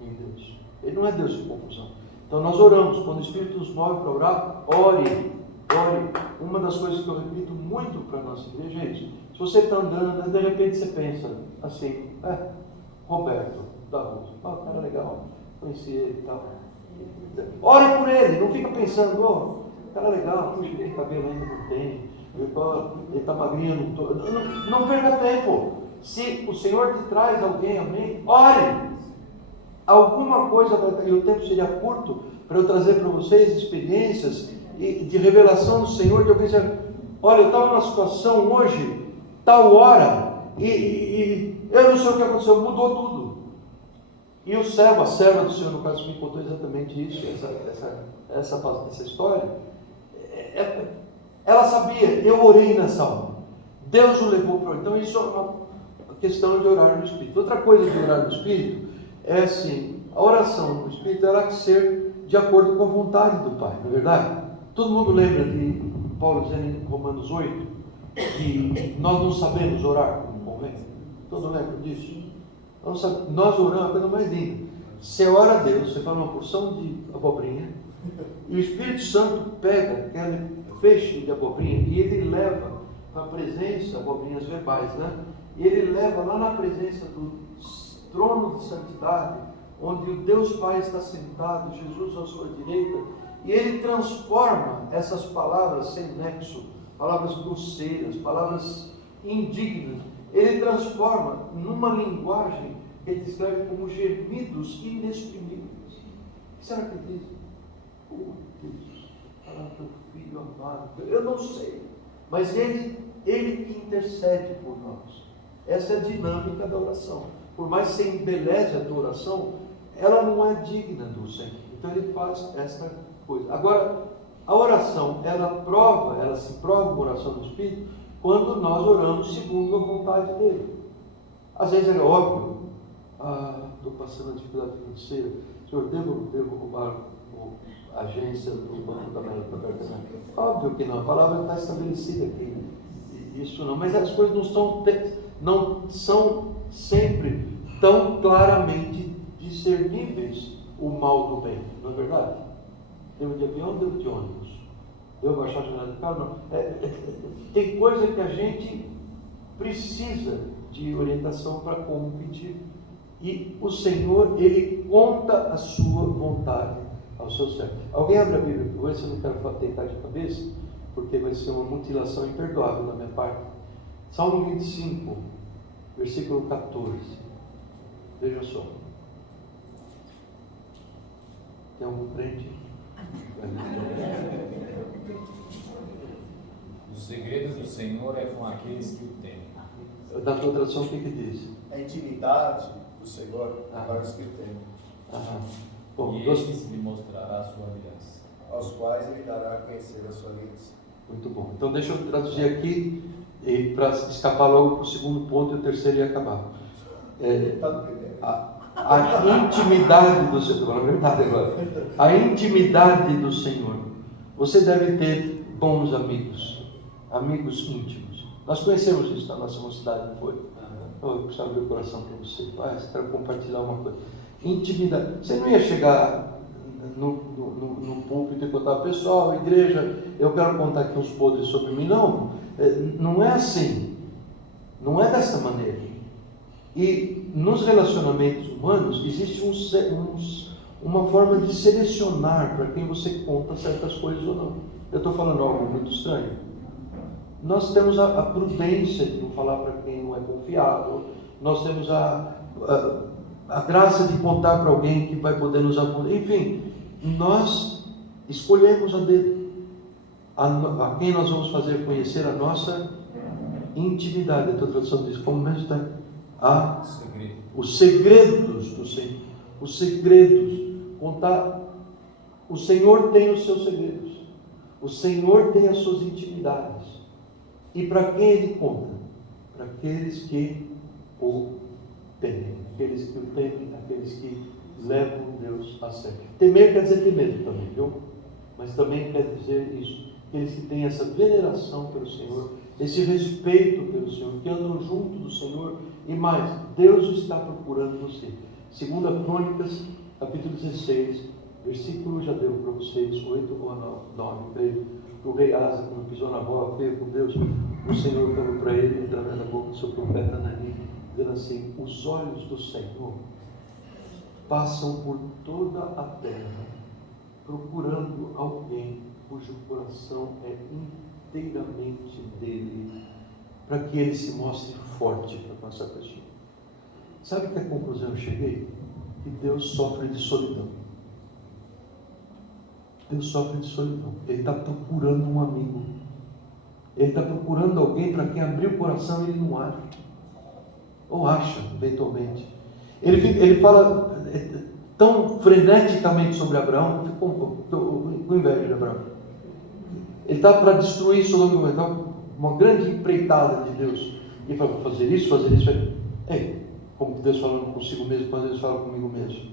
em Deus. Ele não é Deus de confusão. Então nós oramos, quando o Espírito nos move para orar, ore. Uma das coisas que eu repito muito para a nossa igreja é isso. Se você está andando, de repente você pensa assim, Roberto da Rua, cara legal, conheci ele e tal. Ore por ele, não fica pensando, cara legal, puxa, ele tem cabelo ainda não tem, ele está magrinho, não perca tempo. Se o Senhor te traz alguém, amém, ore. Alguma coisa vai ter, e o tempo seria curto para eu trazer para vocês experiências de revelação do Senhor, de alguém dizer, olha, eu estava numa situação hoje, tal hora, e eu não sei o que aconteceu, mudou tudo. E o servo, a serva do Senhor, no caso, me contou exatamente isso, essa história. Ela sabia, eu orei nessa hora. Deus o levou para... Então isso é uma questão de orar no Espírito. Outra coisa de orar no Espírito é assim, a oração no Espírito ela tem que ser de acordo com a vontade do Pai, não é verdade? Todo mundo lembra de Paulo dizendo em Romanos 8 que nós não sabemos orar como convém? Todo mundo lembra disso? Nós oramos a coisa mais linda. Você ora a Deus, você faz uma porção de abobrinha, e o Espírito Santo pega aquele feixe de abobrinha e ele leva para a presença, abobrinhas verbais, né? E ele leva lá na presença do trono de santidade, onde o Deus Pai está sentado, Jesus à sua direita, e ele transforma essas palavras sem nexo, palavras grosseiras, palavras indignas, ele transforma numa linguagem que ele descreve como gemidos inexprimíveis. O que será que ele diz? Deus, fala teu filho amado. Eu não sei, mas ele que intercede por nós. Essa é a dinâmica da oração. Por mais que você embeleze a tua oração, ela não é digna do Senhor. Então ele faz essa coisa. Agora, a oração, ela se prova uma oração do Espírito quando nós oramos segundo a vontade dele. Às vezes é óbvio, estou passando a dificuldade financeira, Senhor, devo roubar a agência do Banco da América? Óbvio que não, a palavra está estabelecida aqui, isso não, mas as coisas não são sempre tão claramente discerníveis o mal do bem, não é verdade? Devo de avião, devo de ônibus, devo baixar a janela do carro, não. Tem coisa que a gente precisa de orientação para como pedir, e o Senhor, ele conta a sua vontade ao seu servo. Alguém abre a Bíblia, hoje eu não quero deitar de cabeça, porque vai ser uma mutilação imperdoável da minha parte. Salmo 25, versículo 14. Veja só. Tem algum crente? Os segredos do Senhor é com aqueles que o temem. Da tua tradução, o que diz? A intimidade do Senhor para os que o temem. Bom, e eles lhe mostrará a sua aliança, aos quais ele dará a conhecer a sua aliança. Muito bom. Então deixa eu traduzir aqui para escapar logo para o segundo ponto e o terceiro ia acabar. A intimidade do Senhor, na verdade agora, a intimidade do Senhor. Você deve ter bons amigos. amigos íntimos. Nós conhecemos isso na nossa mocidade, não foi? Eu preciso abrir o coração para você. Pai, eu quero compartilhar uma coisa. Intimidade. Você não ia chegar no púlpito e contar, pessoal, igreja, eu quero contar aqui uns podres sobre mim. Não, não é assim. Não é dessa maneira. E nos relacionamentos humanos existe uma forma de selecionar para quem você conta certas coisas ou não. Eu estou falando algo muito estranho. Nós temos a prudência de não falar para quem não é confiável. Nós temos a graça de contar para alguém que vai poder nos apoiar. Enfim, nós escolhemos a dedo a quem nós vamos fazer conhecer a nossa intimidade. A tua tradução diz, como mesmo está? Os segredos do Senhor. Os segredos. Contar. O Senhor tem os seus segredos. O Senhor tem as suas intimidades. E para quem Ele conta? Para aqueles que o temem. Aqueles que o temem, aqueles que levam Deus a sério. Temer quer dizer ter medo também, viu? Mas também quer dizer isso. Aqueles que têm essa veneração pelo Senhor, esse respeito pelo Senhor, que andam junto do Senhor. E mais, Deus está procurando você. 2 Crônicas, capítulo 16, versículo já deu para vocês, 8 ou 9, veio o rei Asa, quando pisou na bola, veio com Deus, o Senhor falou para ele, através da boca do seu profeta Anani, dizendo assim, os olhos do Senhor passam por toda a terra, procurando alguém cujo coração é inteiramente dele, para que ele se mostre forte para essa pessoa. Sabe que a conclusão eu cheguei? Que Deus sofre de solidão. Deus sofre de solidão. Ele está procurando um amigo. Ele está procurando alguém para quem abrir o coração e ele não acha. Ou acha, eventualmente. Ele fala tão freneticamente sobre Abraão, ficou com inveja de Abraão. Ele está para destruir Sodoma. Então, uma grande empreitada de Deus. E para fazer isso. Como Deus falando consigo mesmo, quando Deus fala comigo mesmo.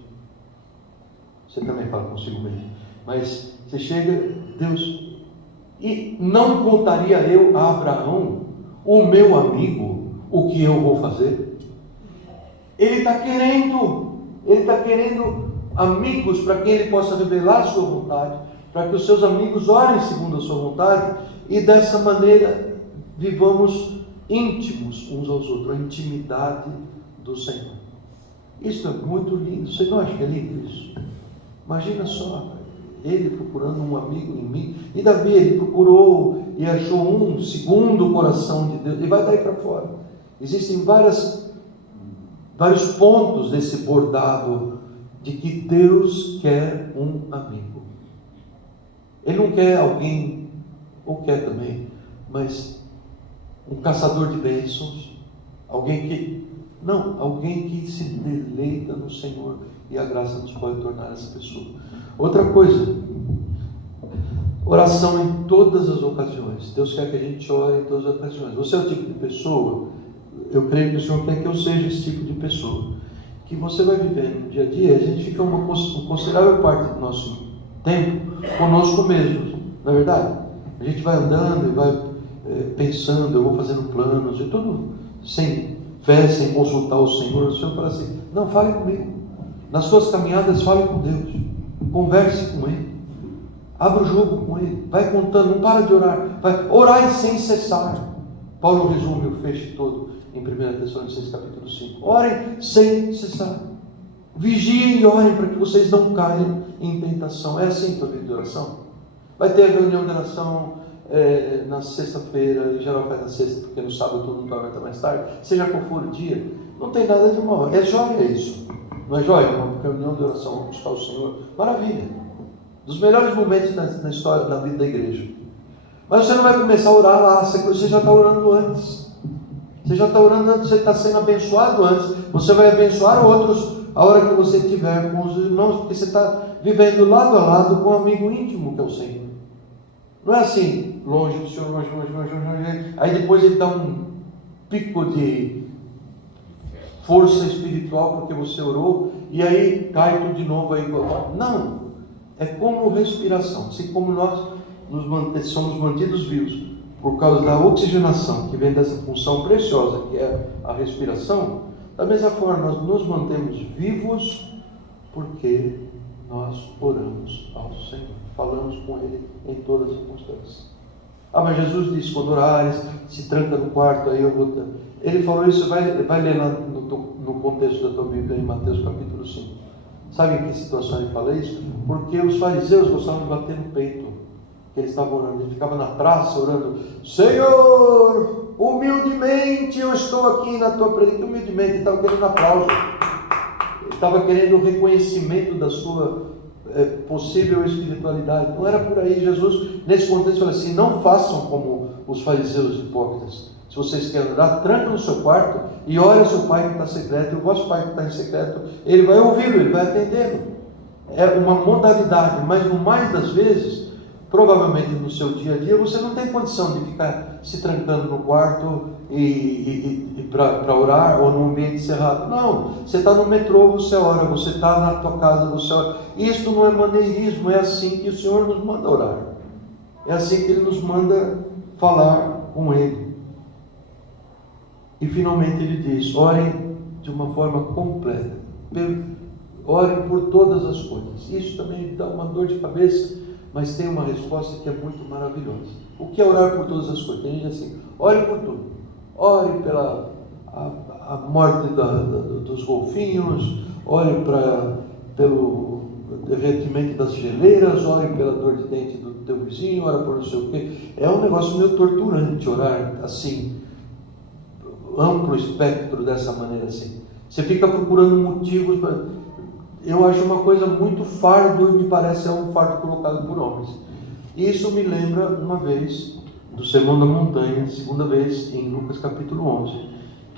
Você também fala consigo mesmo. Mas você chega, Deus, e não contaria eu a Abraão, o meu amigo, o que eu vou fazer? Ele está querendo amigos para quem ele possa revelar a sua vontade, para que os seus amigos orem segundo a sua vontade, e dessa maneira vivamos íntimos uns aos outros, a intimidade do Senhor. Isso é muito lindo. Você não acha que é lindo isso? Imagina só, ele procurando um amigo em mim. E Davi, ele procurou e achou um segundo o coração de Deus. E vai daí para fora. Existem vários pontos desse bordado de que Deus quer um amigo. Ele não quer alguém, ou quer também, mas um caçador de bênçãos, alguém que se deleita no Senhor, e a graça nos pode tornar essa pessoa. Outra coisa, oração em todas as ocasiões. Deus quer que a gente ore em todas as ocasiões. Você é o tipo de pessoa, eu creio que o Senhor quer que eu seja esse tipo de pessoa, que você vai viver no dia a dia. A gente fica uma considerável parte do nosso tempo conosco mesmos, não é verdade? A gente vai andando e vai pensando, eu vou fazendo planos, e tudo sem fé, sem consultar o Senhor. O Senhor fala assim, não, fale comigo. Nas suas caminhadas, fale com Deus. Converse com Ele. Abra o jogo com Ele. Vai contando, não para de orar. Vai orar sem cessar. Paulo resume o fecho todo em 1 Tessalonicenses capítulo 5. Orem sem cessar. Vigiem e orem para que vocês não caiam em tentação. É assim a tua vida de oração? Vai ter a reunião de oração na sexta-feira, em geral faz na sexta, porque no sábado todo mundo aguenta mais tarde. Seja qual for o dia, não tem nada de mal. É jóia isso. Não é jóia? Uma reunião de oração, vamos buscar o Senhor. Maravilha. Dos melhores momentos na história, na vida da igreja. Mas você não vai começar a orar lá, você já está orando antes. Você já está orando antes, você está sendo abençoado antes. Você vai abençoar outros a hora que você estiver com os irmãos, porque você está vivendo lado a lado com um amigo íntimo que é o Senhor. Não é assim, longe do Senhor, longe. Aí depois ele dá um pico de força espiritual porque você orou, e aí cai tudo de novo aí. Não, é como respiração. Assim como nós somos mantidos vivos por causa da oxigenação que vem dessa função preciosa que é a respiração, da mesma forma nós nos mantemos vivos porque nós oramos ao Senhor, falamos com Ele em todas as circunstâncias. Ah, mas Jesus disse, quando orares, se tranca no quarto, aí eu vou... Ele falou isso, vai ler lá no contexto da tua Bíblia, em Mateus capítulo 5. Sabe em que situação ele fala isso? Porque os fariseus gostavam de bater no peito, que eles estavam orando. Ele ficava na praça orando, Senhor, humildemente eu estou aqui na tua presença. Humildemente, ele estava querendo aplauso. Ele estava querendo o reconhecimento da sua possível espiritualidade. Não era por aí. Jesus, nesse contexto, fala assim, não façam como os fariseus hipócritas. Se vocês querem orar, tranca no seu quarto e ore ao seu Pai que está secreto, e o vosso Pai que está em secreto, Ele vai ouvi-lo, Ele vai atendê-lo. É uma modalidade, mas no mais das vezes, provavelmente no seu dia a dia, você não tem condição de ficar se trancando no quarto para orar, ou num ambiente cerrado. Não, você está no metrô, você ora, você está na tua casa, você ora. Isto não é maneirismo, é assim que o Senhor nos manda orar. É assim que Ele nos manda falar com Ele. E finalmente Ele diz, orem de uma forma completa. Orem por todas as coisas. Isso também dá uma dor de cabeça, mas tem uma resposta que é muito maravilhosa. O que é orar por todas as coisas? Tem gente assim, ore por tudo. Ore pela a morte dos golfinhos, ore pelo derretimento das geleiras, ore pela dor de dente do teu vizinho, ore por não sei o quê. É um negócio meio torturante orar assim, amplo espectro dessa maneira assim. Você fica procurando motivos para... Eu acho uma coisa muito fardo e me parece um fardo colocado por homens. Isso me lembra uma vez do Sermão da Montanha, segunda vez em Lucas capítulo 11,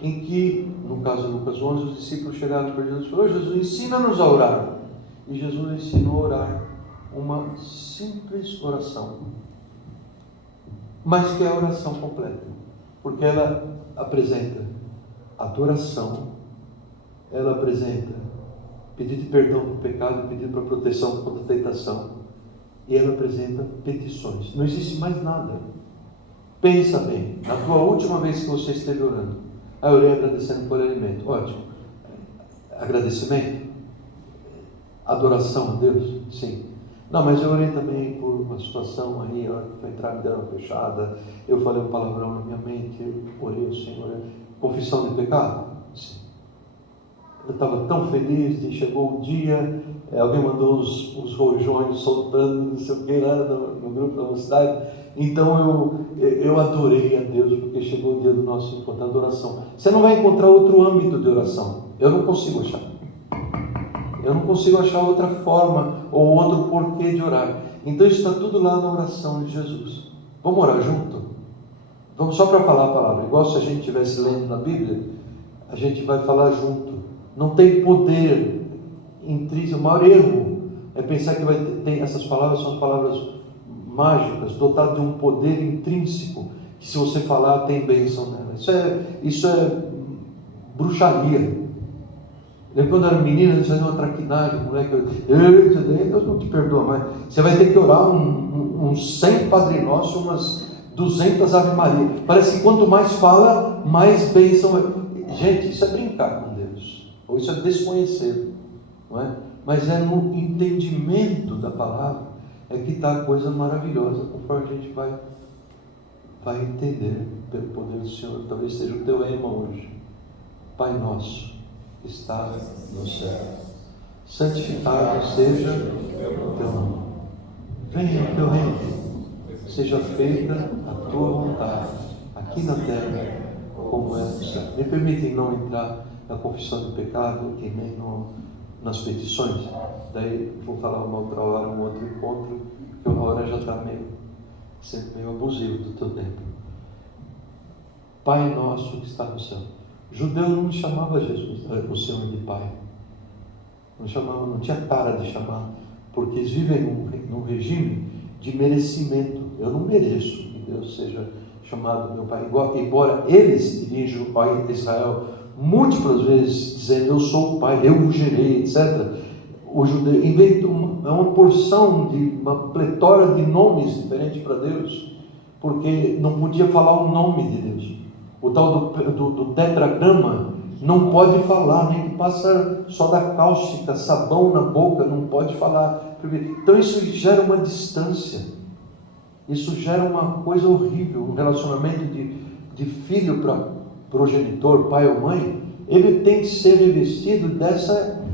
em que, no caso de Lucas 11, os discípulos chegaram para Jesus e falaram, Jesus, ensina-nos a orar. E Jesus ensinou a orar uma simples oração, mas que é a oração completa, porque ela apresenta adoração, ela apresenta pedido de perdão por pecado, pedido para proteção contra a tentação, e ela apresenta petições. Não existe mais nada. Pensa bem, na tua última vez que você esteve orando, eu orei agradecendo por alimento, ótimo. Agradecimento? Adoração a Deus? Sim. Não, mas eu orei também por uma situação aí, a hora que foi entrar me deram uma fechada, eu falei um palavrão na minha mente, eu orei ao Senhor. Confissão de pecado? Sim. Eu estava tão feliz e chegou o dia, alguém mandou os rojões soltando, não sei o que, lá no grupo da mocidade. Então eu adorei a Deus, porque chegou o dia do nosso encontro, a adoração. Você não vai encontrar outro âmbito de oração. Eu não consigo achar. Eu não consigo achar outra forma ou outro porquê de orar. Então isso está tudo lá na oração de Jesus. Vamos orar junto? Vamos só para falar a palavra. Igual se a gente estivesse lendo na Bíblia, a gente vai falar junto. Não tem poder intrínseco. O maior erro é pensar que essas palavras são palavras mágicas, dotadas de um poder intrínseco, que se você falar tem bênção nela. Isso é bruxaria. Eu, quando era menino, eles faziam uma traquinagem, moleque, Deus não te perdoa mais. Você vai ter que orar uns 100 Padre Nosso, umas 200 Ave Maria. Parece que quanto mais fala, mais bênção é. Gente, isso é brincar com Deus, ou isso é desconhecer, não é? Mas é no entendimento da palavra é que está a coisa maravilhosa, conforme a gente vai entender pelo poder do Senhor. Talvez seja o teu lema hoje. Pai nosso, está no céu, santificado seja o teu nome, venha o teu reino, seja feita a tua vontade, aqui na terra como é no céu. Me permitem não entrar na confissão de pecado e nem nas petições, daí vou falar uma outra hora, um outro encontro, porque uma hora já está sempre meio abusivo do teu tempo. Pai nosso que está no céu. Judeu não chamava Jesus, o Senhor, de Pai. Não chamava, não tinha cara de chamar, porque eles vivem num regime de merecimento. Eu não mereço que Deus seja chamado meu Pai. Embora eles dirigem o Pai de Israel múltiplas vezes, dizendo eu sou o Pai, eu vos gerei, etc. O judeu inventa uma porção de uma pletora de nomes diferentes para Deus, porque não podia falar o nome de Deus. O tal do tetragrama não pode falar, nem que passa soda cáustica, sabão na boca, não pode falar. Então isso gera uma distância, isso gera uma coisa horrível. Um relacionamento de filho para progenitor, pai ou mãe, ele tem que ser revestido dessa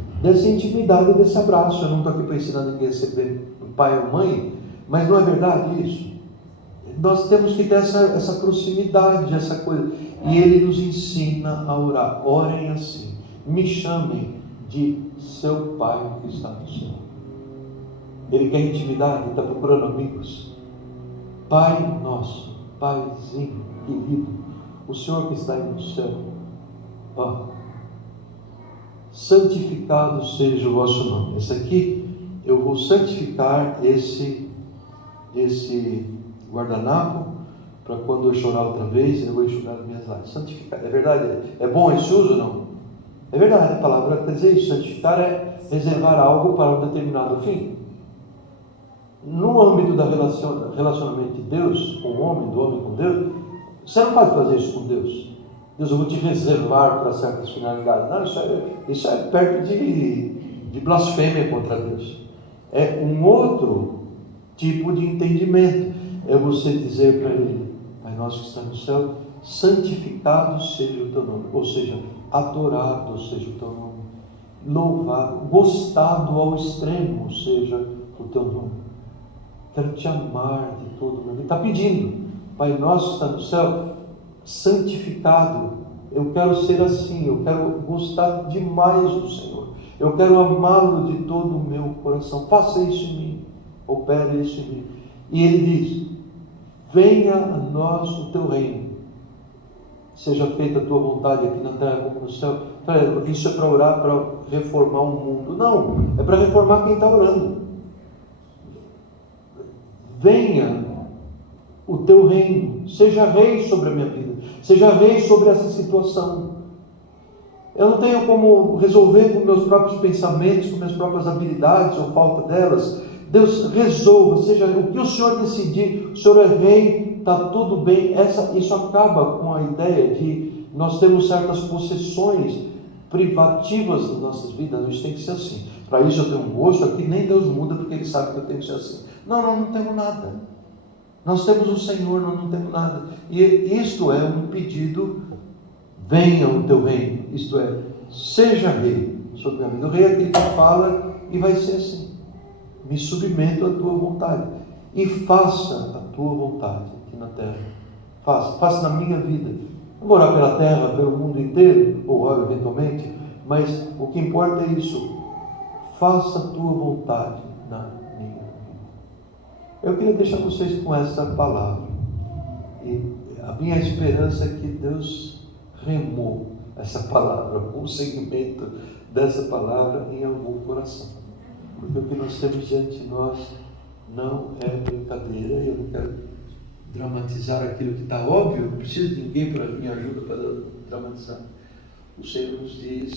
intimidade, desse abraço. Eu não estou aqui para ensinar ninguém a ser pai ou mãe, mas não é verdade isso? Nós temos que ter essa proximidade, essa coisa. E ele nos ensina a orar. Orem assim: me chamem de seu Pai que está no céu. Ele quer intimidade, está procurando amigos. Pai nosso, Paizinho querido, o Senhor que está aí no céu, ó, santificado seja o vosso nome. Esse aqui, eu vou santificar esse guardanapo, para quando eu chorar outra vez, eu vou enxugar as minhas lágrimas. Santificar, é verdade? É bom esse uso ou não? É verdade, a palavra quer dizer isso. Santificar é reservar algo para um determinado fim. No âmbito do relacionamento de Deus com o homem, do homem com Deus, você não pode fazer isso com Deus. Deus, eu vou te reservar para certas finalidades. Não, isso é perto de blasfêmia contra Deus. É um outro tipo de entendimento. É você dizer para Ele: Pai nosso que está no céu, santificado seja o teu nome. Ou seja, adorado seja o teu nome. Louvado, gostado ao extremo seja o teu nome. Quero te amar de todo o meu. Ele está pedindo: Pai nosso que está no céu, santificado. Eu quero ser assim, eu quero gostar demais do Senhor. Eu quero amá-lo de todo o meu coração. Faça isso em mim. Opere isso em mim. E ele diz: venha a nós o teu reino. Seja feita a tua vontade aqui na terra como no céu. Isso é para orar, para reformar o mundo? Não, é para reformar quem está orando. Venha o teu reino, seja rei sobre a minha vida, seja rei sobre essa situação. Eu não tenho como resolver com meus próprios pensamentos, com minhas próprias habilidades ou falta delas. Deus, resolva, seja o que o Senhor decidir. O Senhor é rei, está tudo bem. Isso acaba com a ideia de nós termos certas possessões privativas das nossas vidas. Isso tem que ser assim. Para isso eu tenho um gosto aqui, nem Deus muda, porque Ele sabe que eu tenho que ser assim. Não, nós não temos nada. Nós temos o Senhor, nós não temos nada. E isto é um pedido: venha o teu reino. Isto é, seja rei sobre a minha vida. O rei é aquele que fala e vai ser assim: me submeto à tua vontade e faça a tua vontade aqui na terra. Faça na minha vida. Não vou orar pela terra, pelo mundo inteiro, ou oro eventualmente, mas o que importa é isso: faça a tua vontade na minha vida. Eu queria deixar vocês com essa palavra. E a minha esperança é que Deus remou essa palavra, o segmento dessa palavra em algum coração. Porque o que nós temos diante de nós não é brincadeira. Eu não quero dramatizar aquilo que está óbvio, não preciso de ninguém para me ajuda para dramatizar. O Senhor nos diz